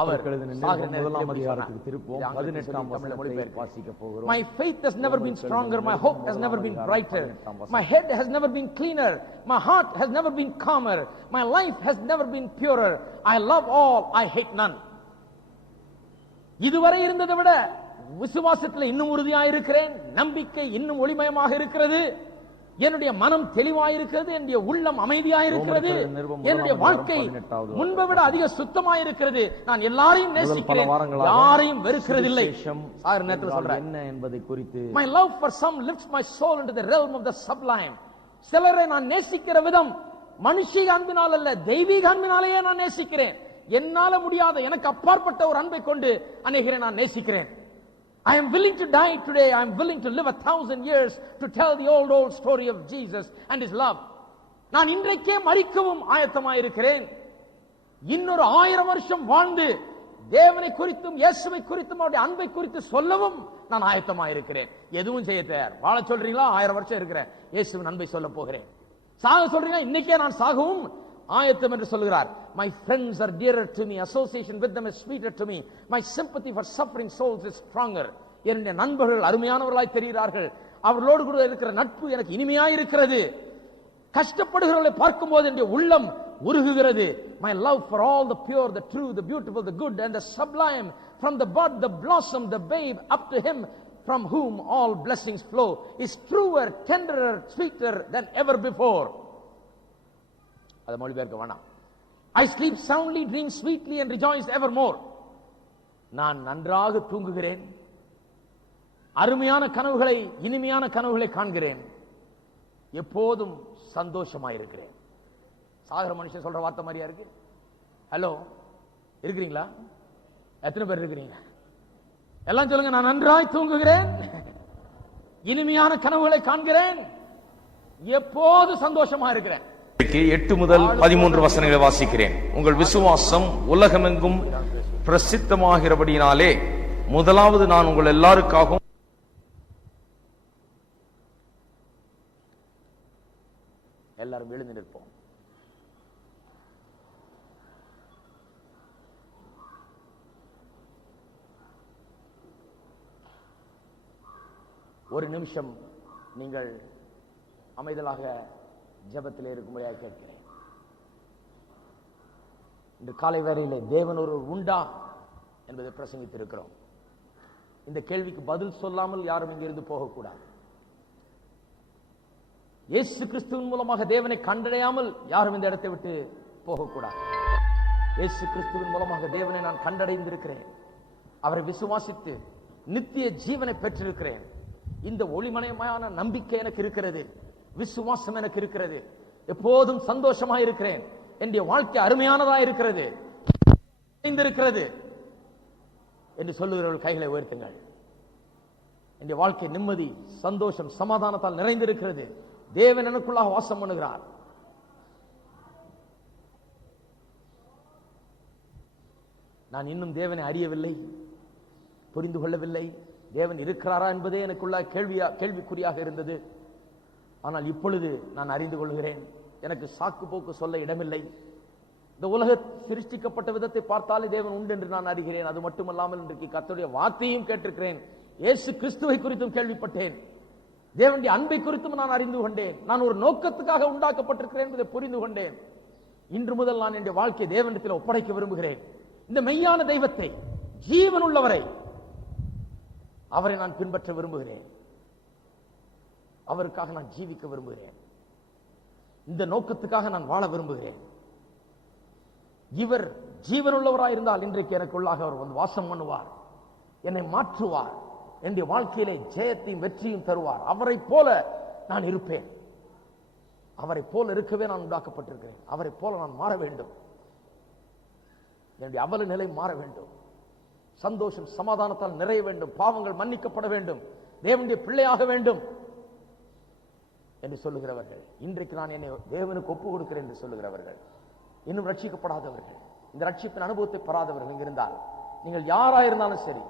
அவர் முதலாம் அதிகாரத்துக்கு திருப்போம். 18ஆம் வசனத்தை வாசிக்க போகிறோம். My faith has never been stronger, my hope has never been brighter, my head has never been cleaner, my heart has never been calmer, my life has never been purer, I love all, I hate none. இதுவரை இருந்ததை விட விசுவாசத்தில் இன்னும் உறுதியாயிருக்கிறேன். நம்பிக்கை இன்னும் ஒளிமயமாக இருக்கிறது. என்னுடைய மனம் தெளிவாயிருக்கிறது. என்னுடைய உள்ளம் அமைதியாயிருக்கிறது. என்னுடைய வாழ்க்கை முன்பை விட அதிக சுத்தமாயிருக்கிறது. நான் எல்லாரையும் நேசிக்கிறேன், யாரையும் வெறுக்கிறதில்லை. என்ன என்பதை குறித்து My love for some lifts my soul into the realm of the sublime. சிலரை நான் நேசிக்கிற விதம் மனுஷீக அன்பினால் அல்ல, தெய்வீக அன்பினாலேயே நான் நேசிக்கிறேன். என்னால முடியாத எனக்கு அப்பாற்பட்ட ஒரு அன்பை கொண்டு அநேகரை நான் நேசிக்கிறேன். I am willing to die today. I am willing to live 1,000 years to tell the old story of Jesus and his love. நான் இன்றைக்கே மரிக்கவும் ஆயத்தமாயிருக்கிறேன். இன்னொரு 1000 வருஷம் வாழ்ந்து தேவனை குறித்தும் இயேசுவை குறித்தும் அவருடைய அன்பை குறித்து சொல்லவும் நான் ஆயத்தமாயிருக்கிறேன். எதுவும் செய்ய தயார். வாழ சொல்றீங்களா? 1000 வருஷம் இருக்கிறேன், இயேசுவின் அன்பை சொல்ல போகிறேன். சாக சொல்றீங்க, இன்னைக்கே நான் சாகவும் ஆயத்தம் என்று சொல்கிறார். My friends are dearer to me, association with them is sweeter to me, my sympathy for suffering souls is stronger. என்னுடைய நண்பர்கள் அருமையானவர்களாய் தெரிகிறார்கள், அவர்களோடு கூட இருக்கிற நட்பு எனக்கு இனிமையாய் இருக்கிறது. கஷ்டப்படுகிறவர்களை பார்க்கும்போது என்னுடைய உள்ளம் உருகுகிறது. My love for all the pure, the true, the beautiful, the good and the sublime, from the bud, the blossom, the babe, up to him from whom all blessings flow, is truer, tenderer, sweeter than ever before. அத மொழிபெயர்க்க வேணாம். I sleep soundly, dream sweetly and rejoice evermore. நான் நன்றாக தூங்குகிறேன், அருமையான கனவுகளை, இனிமையான கனவுகளை காண்கிறேன், எப்போதும் சந்தோஷமாயிருக்கிறேன். சாகர மனுஷன் சொல்ற வார்த்தை மாதிரியா இருக்கு? ஹலோ, இருக்கிறீங்களா? எத்தனை பேர் இருக்கிறீங்க? எல்லாம் சொல்லுங்க. நான் நன்றாய் தூங்குகிறேன், இனிமையான கனவுகளை காண்கிறேன், எப்போது சந்தோஷமா இருக்கிறேன். 8 முதல் 13 வசனங்களை வாசிக்கிறேன். உங்கள் விசுவாசம் உலகமெங்கும் பிரசித்தமாகிறபடியினாலே முதலாவது நான் உங்கள் எல்லாருக்காகவும் எல்லாரும் எழுந்து நிற்போம். ஒரு நிமிஷம் நீங்கள் அமைதலாக ஜெபத்திலே இருக்கும்படியாக கேட்கிறேன். இன்று காலை வேளையிலே தேவன் ஒரு உண்டா என்பதை பிரசங்கித்திருக்கிறோம். இந்த கேள்விக்கு பதில் சொல்லாமல் யாரும் இங்கிருந்து போகக்கூடாது. இயேசு கிறிஸ்துவின் மூலமாக தேவனை கண்டடையாமல் யாரும் இந்த இடத்தை விட்டு போகக்கூடாது. இயேசு கிறிஸ்துவின் மூலமாக தேவனை நான் கண்டடைந்திருக்கிறேன், அவரை விசுவாசித்து நித்திய ஜீவனை பெற்றிருக்கிறேன். இந்த ஒளிமயமான நம்பிக்கை எனக்கு இருக்கிறது, விசுவாசம் எனக்கு இருக்கிறது, எப்போதும் சந்தோஷமாக இருக்கிறேன், என்னுடைய வாழ்க்கை அருமையானதா இருக்கிறது என்று சொல்லுகிறவர்கள் கைகளை உயர்த்துங்கள். என்னுடைய வாழ்க்கை நிம்மதி, சந்தோஷம், சமாதானத்தால் நிறைந்திருக்கிறது. தேவன் எனக்குள்ளாக வாசம் பண்ணுகிறார். நான் இன்னும் தேவனை அறியவில்லை, புரிந்து கொள்ளவில்லை. தேவன் இருக்கிறாரா என்பதே எனக்குள்ள கேள்விக்குறியாக இருந்தது. ஆனால் இப்பொழுது நான் அறிந்து கொள்கிறேன். எனக்கு சாக்கு போக்கு சொல்ல இடமில்லை. இந்த உலக சிருஷ்டிக்கப்பட்ட விதத்தை பார்த்தாலே தேவன் உண்டு என்று நான் அறிகிறேன். அது மட்டுமல்லாமல் இன்றைக்கு கர்த்தருடைய வார்த்தையும் கேட்டிருக்கிறேன். இயேசு கிறிஸ்துவை குறித்தும் கேள்விப்பட்டேன். தேவனுடைய அன்பை குறித்தும் நான் அறிந்து கொண்டேன். நான் ஒரு நோக்கத்துக்காக உண்டாக்கப்பட்டிருக்கிறேன் என்பதை புரிந்து கொண்டேன். இன்று முதல் நான் என்னுடைய வாழ்க்கையை தேவனிடத்தில் ஒப்படைக்க விரும்புகிறேன். இந்த மெய்யான தெய்வத்தை, ஜீவன் உள்ளவரை, அவரை நான் பின்பற்ற விரும்புகிறேன். அவருக்காக நான் ஜீவிக்க விரும்புகிறேன். இந்த நோக்கத்துக்காக நான் வாழ விரும்புகிறேன். இவர் ஜீவனுள்ளவராய் இருந்தால் இன்றைக்கு எனக்குள்ளாக அவர் வந்து வாசம் பண்ணுவார், என்னை மாற்றுவார், என்னுடைய வாழ்க்கையிலே ஜெயத்தையும் வெற்றியும் தருவார். அவரை போல நான் இருப்பேன். அவரை போல இருக்கவே நான் உண்டாக்கப்பட்டிருக்கிறேன். அவரை போல நான் மாற வேண்டும். என்னுடைய அவல நிலை மாற வேண்டும். சந்தோஷம் சமாதானத்தால் நிறைய வேண்டும். பாவங்கள் மன்னிக்கப்பட வேண்டும். தேவனுடைய பிள்ளையாக வேண்டும் என்று சொல்லுகிறவர்கள், இன்றைக்கு நான் என்னை தேவனுக்கு ஒப்பு கொடுக்கிறேன் என்று சொல்லுகிறவர்கள், இன்னும் ரட்சிக்கப்படாதவர்கள், இந்த ரட்சிப்பின் அனுபவத்தை பெறாதவர்கள் இருந்தால், நீங்கள் யாராயிருந்தாலும் சரி,